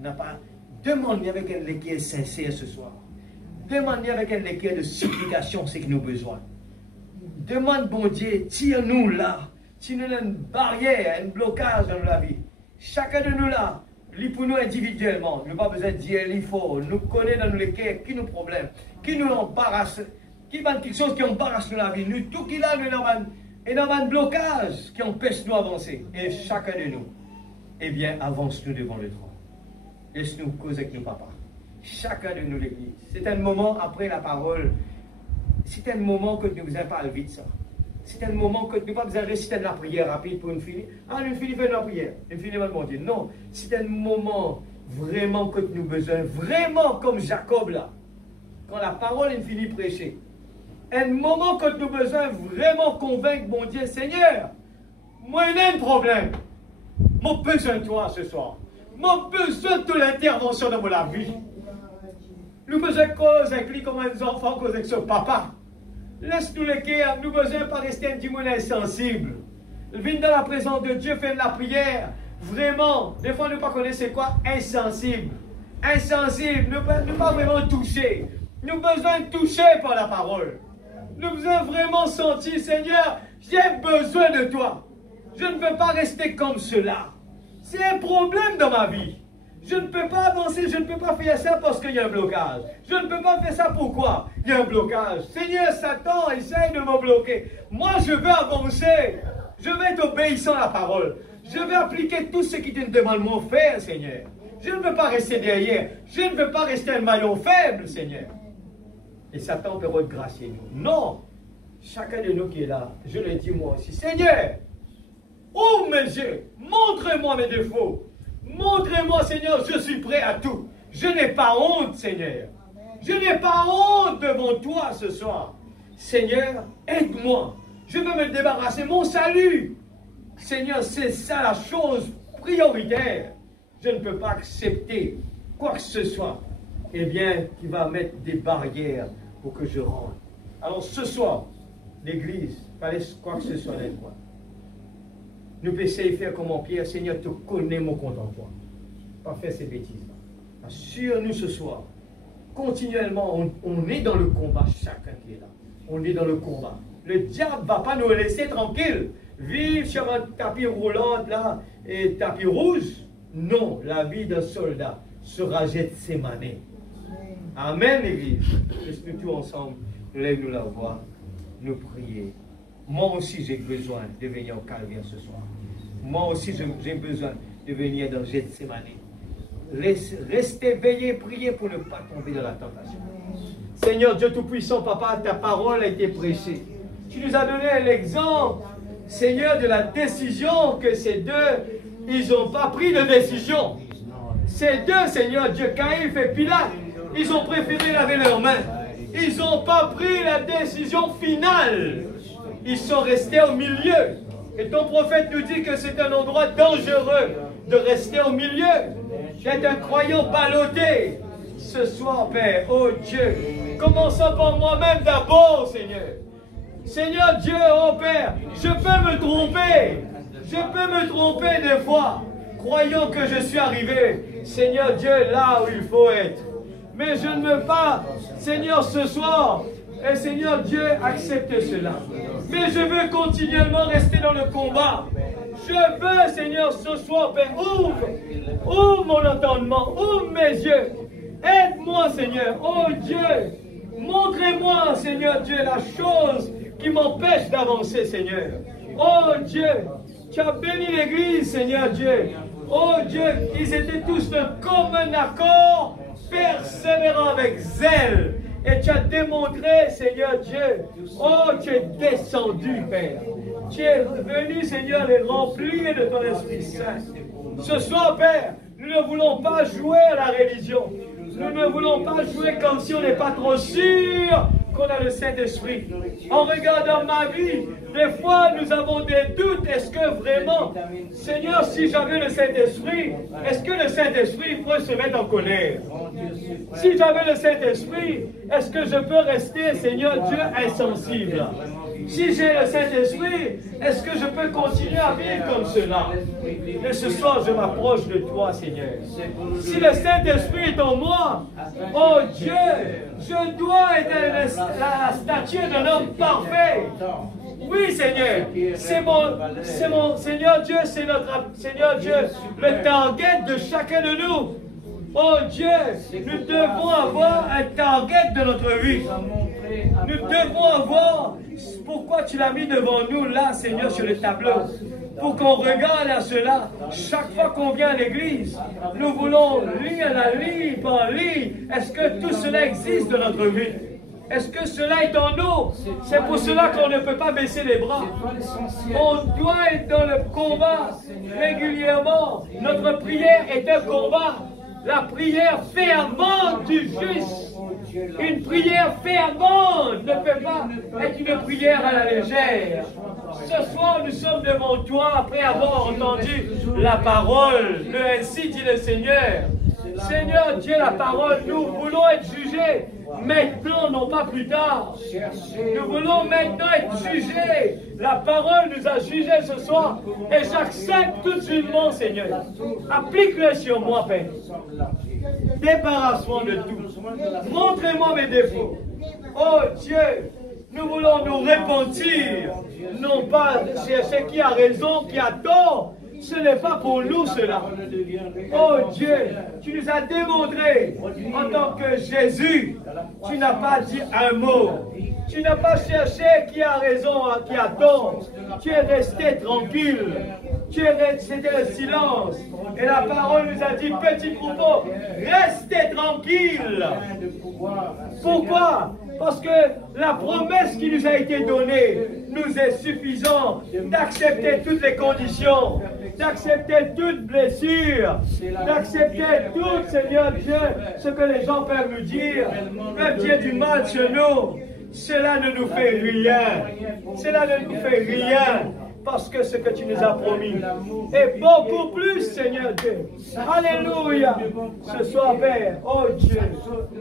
N'a pas demandez avec un équerre sincère ce soir. Demandez avec un équerre de supplication ce que nous avons besoin. Demande, bon Dieu, tire-nous là. Tire-nous une barrière, un blocage dans la vie. Chacun de nous là, pour nous individuellement, nous n'avons pas besoin de dire il faut. Nous connaissons dans les cœurs qui nous problème, qui nous embarrasse, qui va quelque chose qui embarrasse la vie. Nous, tout qui là, nous avons un blocage qui empêche nous d'avancer. Et chacun de nous, eh bien, avance-nous devant le trône. Laisse-nous causer avec nos papas. Chacun de nous, l'Église. C'est un moment après la parole. C'est un moment que nous n'avons pas vite ça. C'est un moment que nous n'avons pas besoin de réciter de la prière rapide pour une fille. Ah, une fille fait de la prière. Une fille va demander. Non, c'est un moment vraiment que nous avons besoin. Vraiment comme Jacob là. Quand la parole est finie prêcher. Un moment que nous avons besoin vraiment convaincre mon Dieu, Seigneur, moi il y a un problème. Moi besoin de toi ce soir. Moi besoin de l'intervention dans ma vie. Nous besoin de cause avec lui comme un enfant, cause avec son papa. Laisse-nous les cœurs, nous besoin pas rester un petit monde insensible. Viens dans la présence de Dieu, faire de la prière. Vraiment, des fois nous ne pas connaissons quoi insensible. Insensible, nous pas vraiment toucher. Nous besoin de toucher par la parole. Nous besoin vraiment sentir, Seigneur, j'ai besoin de toi. Je ne veux pas rester comme cela. C'est un problème dans ma vie. Je ne peux pas avancer, je ne peux pas faire ça parce qu'il y a un blocage. Je ne peux pas faire ça pourquoi il y a un blocage. Seigneur, Satan essaye de me bloquer. Moi, je veux avancer. Je veux être obéissant à la parole. Je veux appliquer tout ce qui te demande de faire, Seigneur. Je ne veux pas rester derrière. Je ne veux pas rester un maillon faible, Seigneur. Et Satan peut regracier nous. Non. Chacun de nous qui est là, je le dis moi aussi. Seigneur, ouvre mes yeux. Montre-moi mes défauts. Montrez-moi, Seigneur, je suis prêt à tout. Je n'ai pas honte, Seigneur. Je n'ai pas honte devant toi ce soir. Seigneur, aide-moi. Je veux me débarrasser. Mon salut, Seigneur, c'est ça la chose prioritaire. Je ne peux pas accepter quoi que ce soit, eh bien, qui va mettre des barrières pour que je rentre. Alors ce soir, l'Église, fallait quoi que ce soit avec moi. Nous pouvons essayer de faire comme en Pierre. Seigneur, tu connais mon compte en toi. Pas faire ces bêtises-là. Assure-nous ce soir. Continuellement, on est dans le combat, chacun qui est là. On est dans le combat. Le diable ne va pas nous laisser tranquilles. Vivre sur un tapis roulant là, et tapis rouge. Non, la vie d'un soldat sera Gethsémane. Amen, l'Église. Est-ce que tous ensemble, lève-nous la voix, nous prier. Moi aussi, j'ai besoin de venir au Calvaire ce soir. Moi aussi, j'ai besoin de venir dans Gethsémane. Restez veillés, priez pour ne pas tomber dans la tentation. Seigneur Dieu Tout-Puissant, Papa, ta parole a été prêchée. Tu nous as donné l'exemple, Seigneur, de la décision que ces deux, ils n'ont pas pris de décision. Ces deux, Seigneur Dieu, Caïphe et Pilate, ils ont préféré laver leurs mains. Ils n'ont pas pris la décision finale. Ils sont restés au milieu. Et ton prophète nous dit que c'est un endroit dangereux de rester au milieu, d'être un croyant ballotté. Ce soir, Père, oh Dieu, commençons par moi-même d'abord, Seigneur. Seigneur Dieu, oh Père, je peux me tromper. Je peux me tromper des fois, croyant que je suis arrivé, Seigneur Dieu, là où il faut être. Mais je ne veux pas, Seigneur, ce soir, et Seigneur Dieu, accepte cela. Mais je veux continuellement rester dans le combat. Je veux, Seigneur, ce soir, Père, ouvre mon entendement, ouvre mes yeux. Aide-moi, Seigneur, oh Dieu. Montrez-moi, Seigneur Dieu, la chose qui m'empêche d'avancer, Seigneur. Oh Dieu, tu as béni l'Église, Seigneur Dieu. Oh Dieu, ils étaient tous d'un commun accord, persévérant avec zèle. Et tu as démontré, Seigneur Dieu, oh, tu es descendu, Père. Tu es venu, Seigneur, les remplir de ton Esprit Saint. Ce soir, Père, nous ne voulons pas jouer à la religion. Nous ne voulons pas jouer comme si on n'est pas trop sûr qu'on a le Saint-Esprit. En regardant ma vie, des fois nous avons des doutes. Est-ce que vraiment, Seigneur, si j'avais le Saint-Esprit, est-ce que le Saint-Esprit peut se mettre en colère? Si j'avais le Saint-Esprit, est-ce que je peux rester, Seigneur Dieu, insensible? Si j'ai le Saint-Esprit, est-ce que je peux continuer à vivre comme cela? Et ce soir, je m'approche de toi, Seigneur. Si le Saint-Esprit est en moi, oh Dieu, je dois être la statue d'un homme parfait. Oui, Seigneur, c'est mon Seigneur Dieu, c'est notre Seigneur Dieu, le target de chacun de nous. Oh Dieu, nous devons avoir un target de notre vie. Nous devons avoir, pourquoi tu l'as mis devant nous là, Seigneur, sur le tableau, pour qu'on regarde à cela. Chaque fois qu'on vient à l'église, nous voulons lire la ligne par ligne. Est-ce que tout cela existe dans notre vie? Est-ce que cela est en nous? C'est pour cela qu'on ne peut pas baisser les bras. On doit être dans le combat régulièrement. Notre prière est un combat. La prière fervente du juste. Une prière fervente ne peut pas être une prière à la légère. Ce soir, nous sommes devant toi après avoir entendu la parole. Le ainsi dit le Seigneur. Seigneur Dieu, la parole, nous voulons être jugés maintenant, non pas plus tard. Nous voulons maintenant être jugés. La parole nous a jugés ce soir et j'accepte tout jugement, Seigneur. Applique-le sur moi, Père. Débarrasse-moi de tout. Montrez-moi mes défauts. Oh Dieu, nous voulons nous repentir. Non pas chercher qui a raison, qui a tort. Ce n'est pas pour nous cela. Oh Dieu, tu nous as démontré en tant que Jésus, tu n'as pas dit un mot. Tu n'as pas cherché qui a raison, qui a tort. Tu es resté tranquille. C'était le silence. Et la parole nous a dit, petit troupeau, restez tranquille. Pourquoi? Parce que la promesse qui nous a été donnée nous est suffisante d'accepter toutes les conditions, d'accepter toute blessure, d'accepter tout, Seigneur Dieu, ce que les gens peuvent nous dire, peuvent dire du mal sur nous. Cela ne nous fait rien. Cela ne nous fait rien. Parce que ce que tu nous as promis est beaucoup plus, Seigneur Dieu. Alléluia. Ce soir, Père, oh Dieu,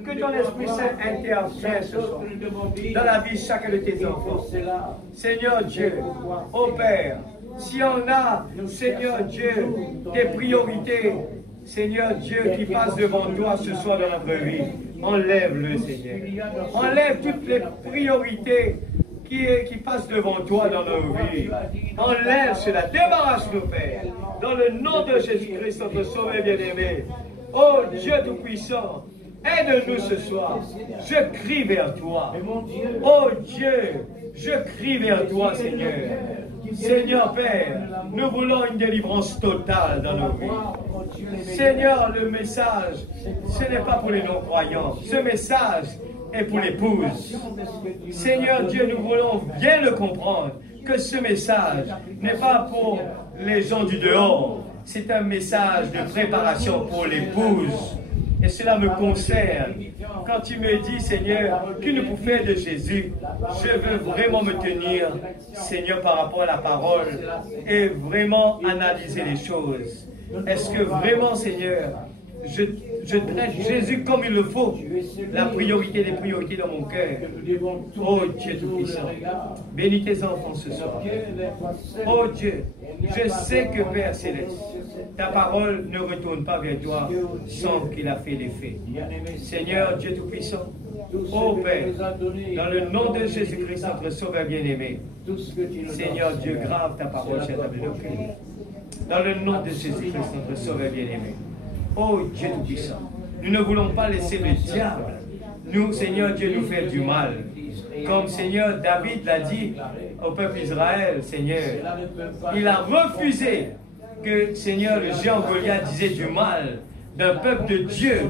que ton Esprit Saint intervienne ce soir dans la vie de chacun de tes enfants. Seigneur Dieu, oh Père, si on a, Seigneur Dieu, des priorités, Seigneur Dieu, qui passent devant toi ce soir dans notre vie, enlève-le, Seigneur. Enlève toutes les priorités qui passent devant toi dans nos vies. Enlève cela, débarrasse-nous, Père. Dans le nom de Jésus-Christ, notre Sauveur bien-aimé. Oh Dieu Tout-Puissant, aide-nous ce soir. Je crie vers toi. Oh Dieu, je crie vers toi, Seigneur. Seigneur Père, nous voulons une délivrance totale dans nos vies. Seigneur, le message, ce n'est pas pour les non-croyants. Ce message est pour l'épouse. Seigneur Dieu, nous voulons bien le comprendre, que ce message n'est pas pour les gens du dehors. C'est un message de préparation pour l'épouse. Et cela me concerne. Quand tu me dis, Seigneur, que nous pouvons faire de Jésus, je veux vraiment me tenir, Seigneur, par rapport à la parole et vraiment analyser les choses. Est-ce que vraiment, Seigneur, je traite Jésus comme il le faut, la priorité des priorités dans mon cœur. Oh Dieu Tout-Puissant, bénis tes enfants ce soir. Oh Dieu, je sais que Père Céleste, ta parole ne retourne pas vers toi sans qu'il a fait l'effet. Seigneur Dieu Tout-Puissant, oh Père, dans le nom de Jésus-Christ, notre Sauveur bien-aimé, Seigneur Dieu, grave ta parole sur la table de nos cœurs. Dans le nom de Jésus-Christ, notre Sauveur bien-aimé. Oh Dieu Tout-Puissant, nous ne voulons pas laisser le diable, nous, Seigneur Dieu, nous faire du mal. Comme Seigneur David l'a dit au peuple Israël, Seigneur, il a refusé que, Seigneur, le géant Goliath disait du mal d'un peuple de Dieu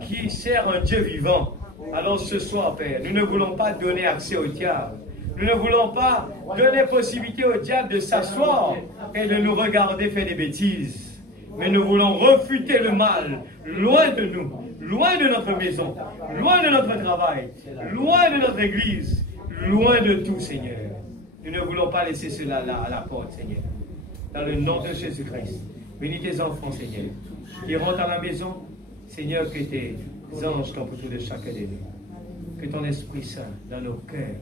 qui sert un Dieu vivant. Alors ce soir, Père, nous ne voulons pas donner accès au diable. Nous ne voulons pas donner possibilité au diable de s'asseoir et de nous regarder faire des bêtises. Mais nous voulons refuter le mal, loin de nous, loin de notre maison, loin de notre travail, loin de notre église, loin de tout, Seigneur. Nous ne voulons pas laisser cela là à la porte, Seigneur. Dans le nom de Jésus-Christ, bénis tes enfants, Seigneur, qui rentrent à la maison, Seigneur, que tes anges tombent autour de chacun de nous. Que ton Esprit Saint, dans nos cœurs,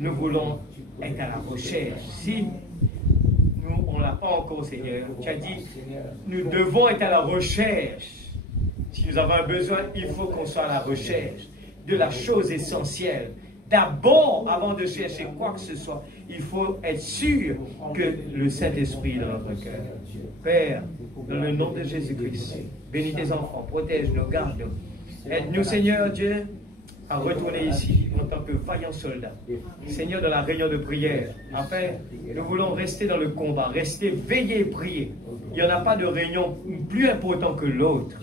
nous voulons être à la recherche. Si nous, on ne l'a pas encore, Seigneur, tu as dit, nous devons être à la recherche. Si nous avons un besoin, il faut qu'on soit à la recherche de la chose essentielle. D'abord, avant de chercher quoi que ce soit, il faut être sûr que le Saint-Esprit est dans notre cœur. Père, dans le nom de Jésus-Christ, bénis tes enfants, protège-nous, garde-nous. Aide-nous, Seigneur Dieu, à retourner ici en tant que vaillants soldats. Seigneur, dans la réunion de prière, afin, nous voulons rester dans le combat, rester veillés et prier. Il n'y en a pas de réunion plus importante que l'autre.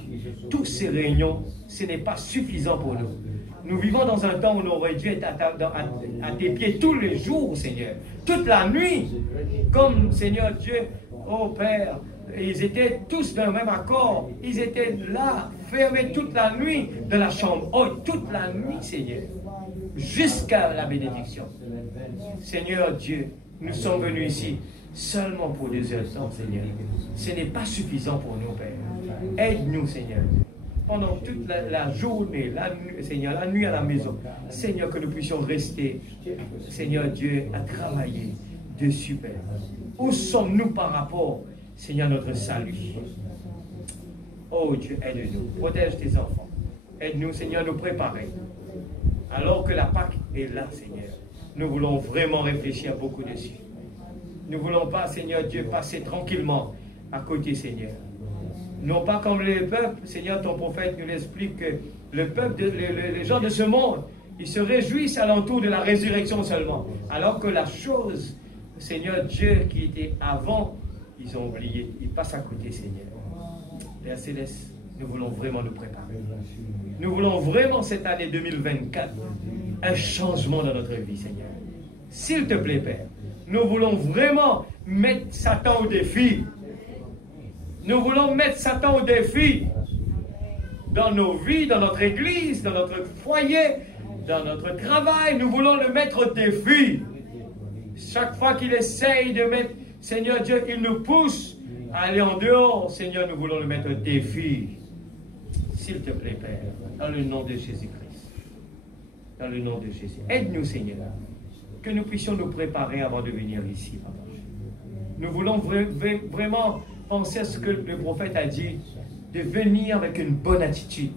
Toutes ces réunions, ce n'est pas suffisant pour nous. Nous vivons dans un temps où on aurait dû être à tes pieds tous les jours, Seigneur. Toute la nuit. Comme, Seigneur Dieu, oh Père, ils étaient tous d'un même accord. Ils étaient là, fermés toute la nuit dans la chambre. Oh, toute la nuit, Seigneur. Jusqu'à la bénédiction. Seigneur Dieu, nous sommes venus ici seulement pour 2 heures de temps, Seigneur. Ce n'est pas suffisant pour nous, Père. Aide-nous, Seigneur. Pendant toute la journée, la nuit, Seigneur, la nuit à la maison. Seigneur, que nous puissions rester, Seigneur Dieu, à travailler dessus, Père. Où sommes-nous par rapport, Seigneur, à notre salut? Oh Dieu, aide-nous. Protège tes enfants. Aide-nous, Seigneur, à nous préparer. Alors que la Pâque est là, Seigneur, nous voulons vraiment réfléchir beaucoup dessus. Nous ne voulons pas, Seigneur Dieu, passer tranquillement à côté, Seigneur. Non pas comme les peuples, Seigneur, ton prophète nous l'explique que le peuple, les gens de ce monde, ils se réjouissent alentour de la résurrection seulement. Alors que la chose, Seigneur Dieu, qui était avant, ils ont oublié. Ils passent à côté, Seigneur. Père Céleste, nous voulons vraiment nous préparer. Nous voulons vraiment cette année 2024, un changement dans notre vie, Seigneur. S'il te plaît, Père, nous voulons vraiment mettre Satan au défi. Nous voulons mettre Satan au défi dans nos vies, dans notre église, dans notre foyer, dans notre travail. Nous voulons le mettre au défi. Chaque fois qu'il essaye de mettre, Seigneur Dieu, il nous pousse à aller en dehors. Seigneur, nous voulons le mettre au défi. S'il te plaît, Père, dans le nom de Jésus-Christ. Dans le nom de Jésus. Aide-nous, Seigneur, que nous puissions nous préparer avant de venir ici, Papa. Nous voulons vraiment penser à ce que le prophète a dit, de venir avec une bonne attitude.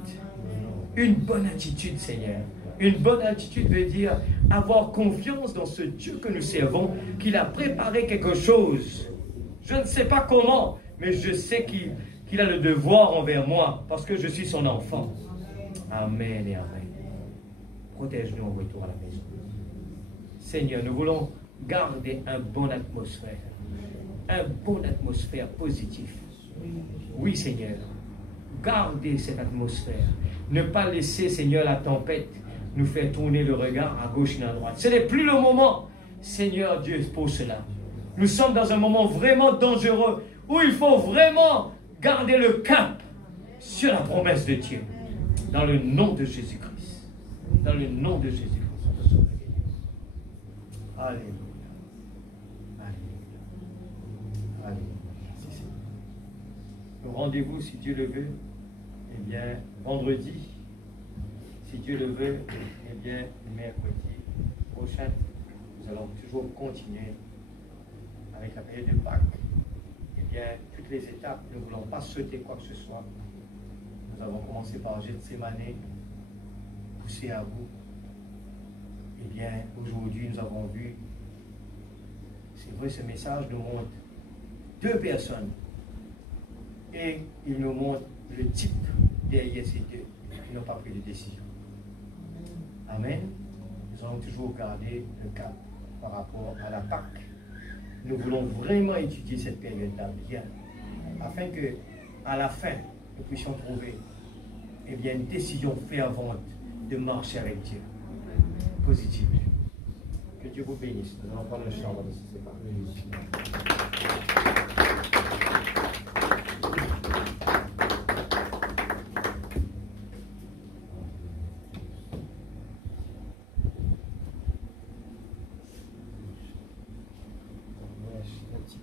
Une bonne attitude, Seigneur. Une bonne attitude veut dire avoir confiance dans ce Dieu que nous servons, qu'il a préparé quelque chose. Je ne sais pas comment, mais je sais qu'il a le devoir envers moi, parce que je suis son enfant. Amen et amen. Protège-nous en retour à la maison. Seigneur, nous voulons garder une bonne atmosphère. Une bonne atmosphère positive. Oui, Seigneur. Gardez cette atmosphère. Ne pas laisser, Seigneur, la tempête nous faire tourner le regard à gauche et à droite. Ce n'est plus le moment, Seigneur Dieu, pour cela. Nous sommes dans un moment vraiment dangereux où il faut vraiment garder le cap sur la promesse de Dieu. Dans le nom de Jésus-Christ. Dans le nom de Jésus-Christ. Alléluia. Nous rendez-vous, si Dieu le veut, eh bien, vendredi, si Dieu le veut, eh bien, mercredi prochain, nous allons toujours continuer avec la période de Pâques. Eh bien, toutes les étapes, nous ne voulons pas sauter quoi que ce soit. Nous avons commencé par Gethsémane, poussé à bout. Eh bien, aujourd'hui, nous avons vu, c'est vrai, ce message nous montre deux personnes. Et il nous montre le type derrière ces deux qui n'ont pas pris de décision. Amen. Nous allons toujours garder le cap par rapport à la Pâque. Nous voulons vraiment étudier cette période-là bien, afin que, à la fin, nous puissions trouver eh bien, une décision fervente de marcher avec Dieu. Positive. Que Dieu vous bénisse. Nous allons prendre le chant de se séparer.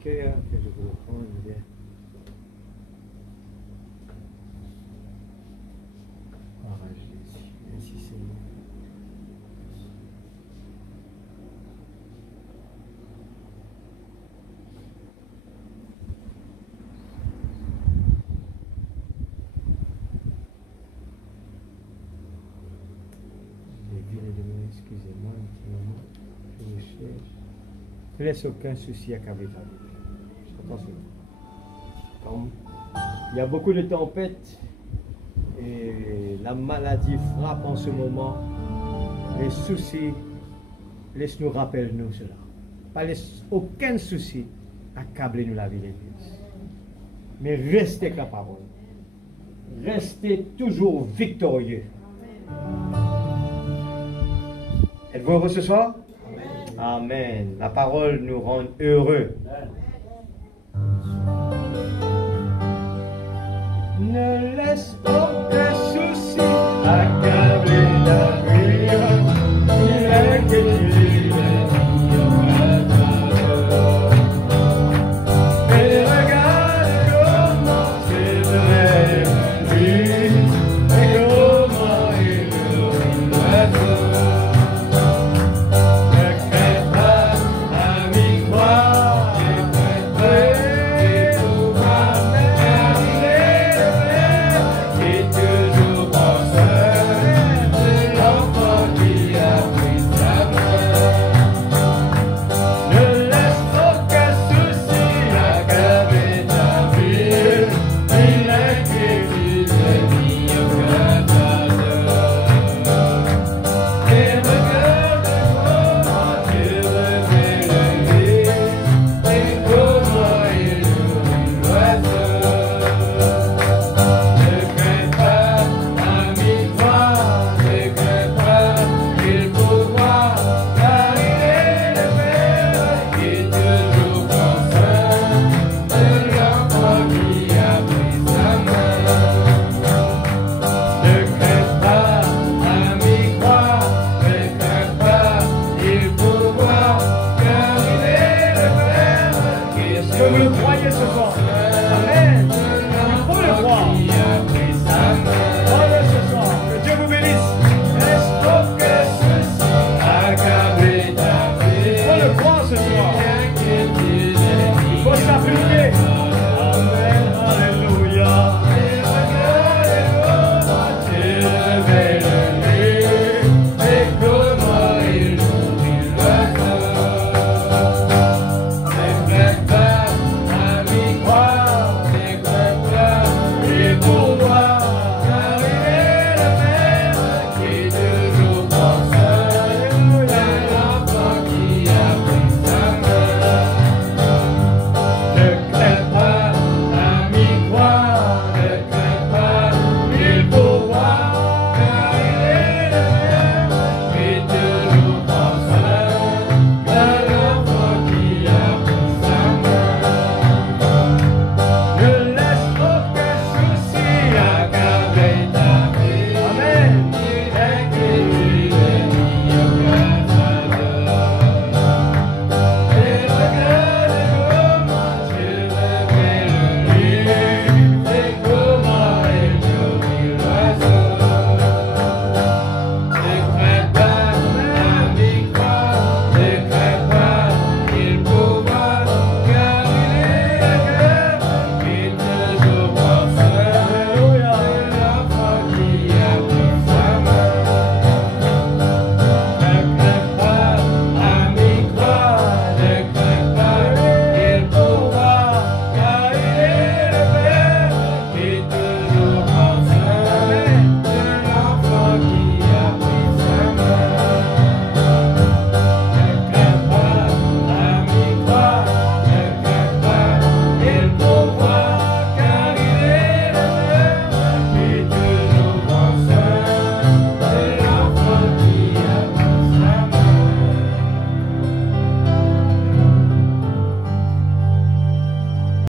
Que je vous le prends, bien. Merci Seigneur. J'ai vu les demain, excusez-moi un petit moment. Je le cherche. Ne laisse aucun souci accabler ta vie. Attention. Comme il y a beaucoup de tempêtes et la maladie frappe en ce moment, les soucis, laisse-nous rappeler nous cela. Pas laisse aucun souci accabler nous la vie d'Église. Mais restez avec la parole. Restez toujours victorieux. Êtes-vous heureux ce soir? Amen. La parole nous rend heureux. Ne laisse aucun souci accabler ta vie. Il est que tu et regarde comment c'est vrai, lui, et comment il nous attend. Ne crains pas, ami, crois. que vous le croyez ce soir.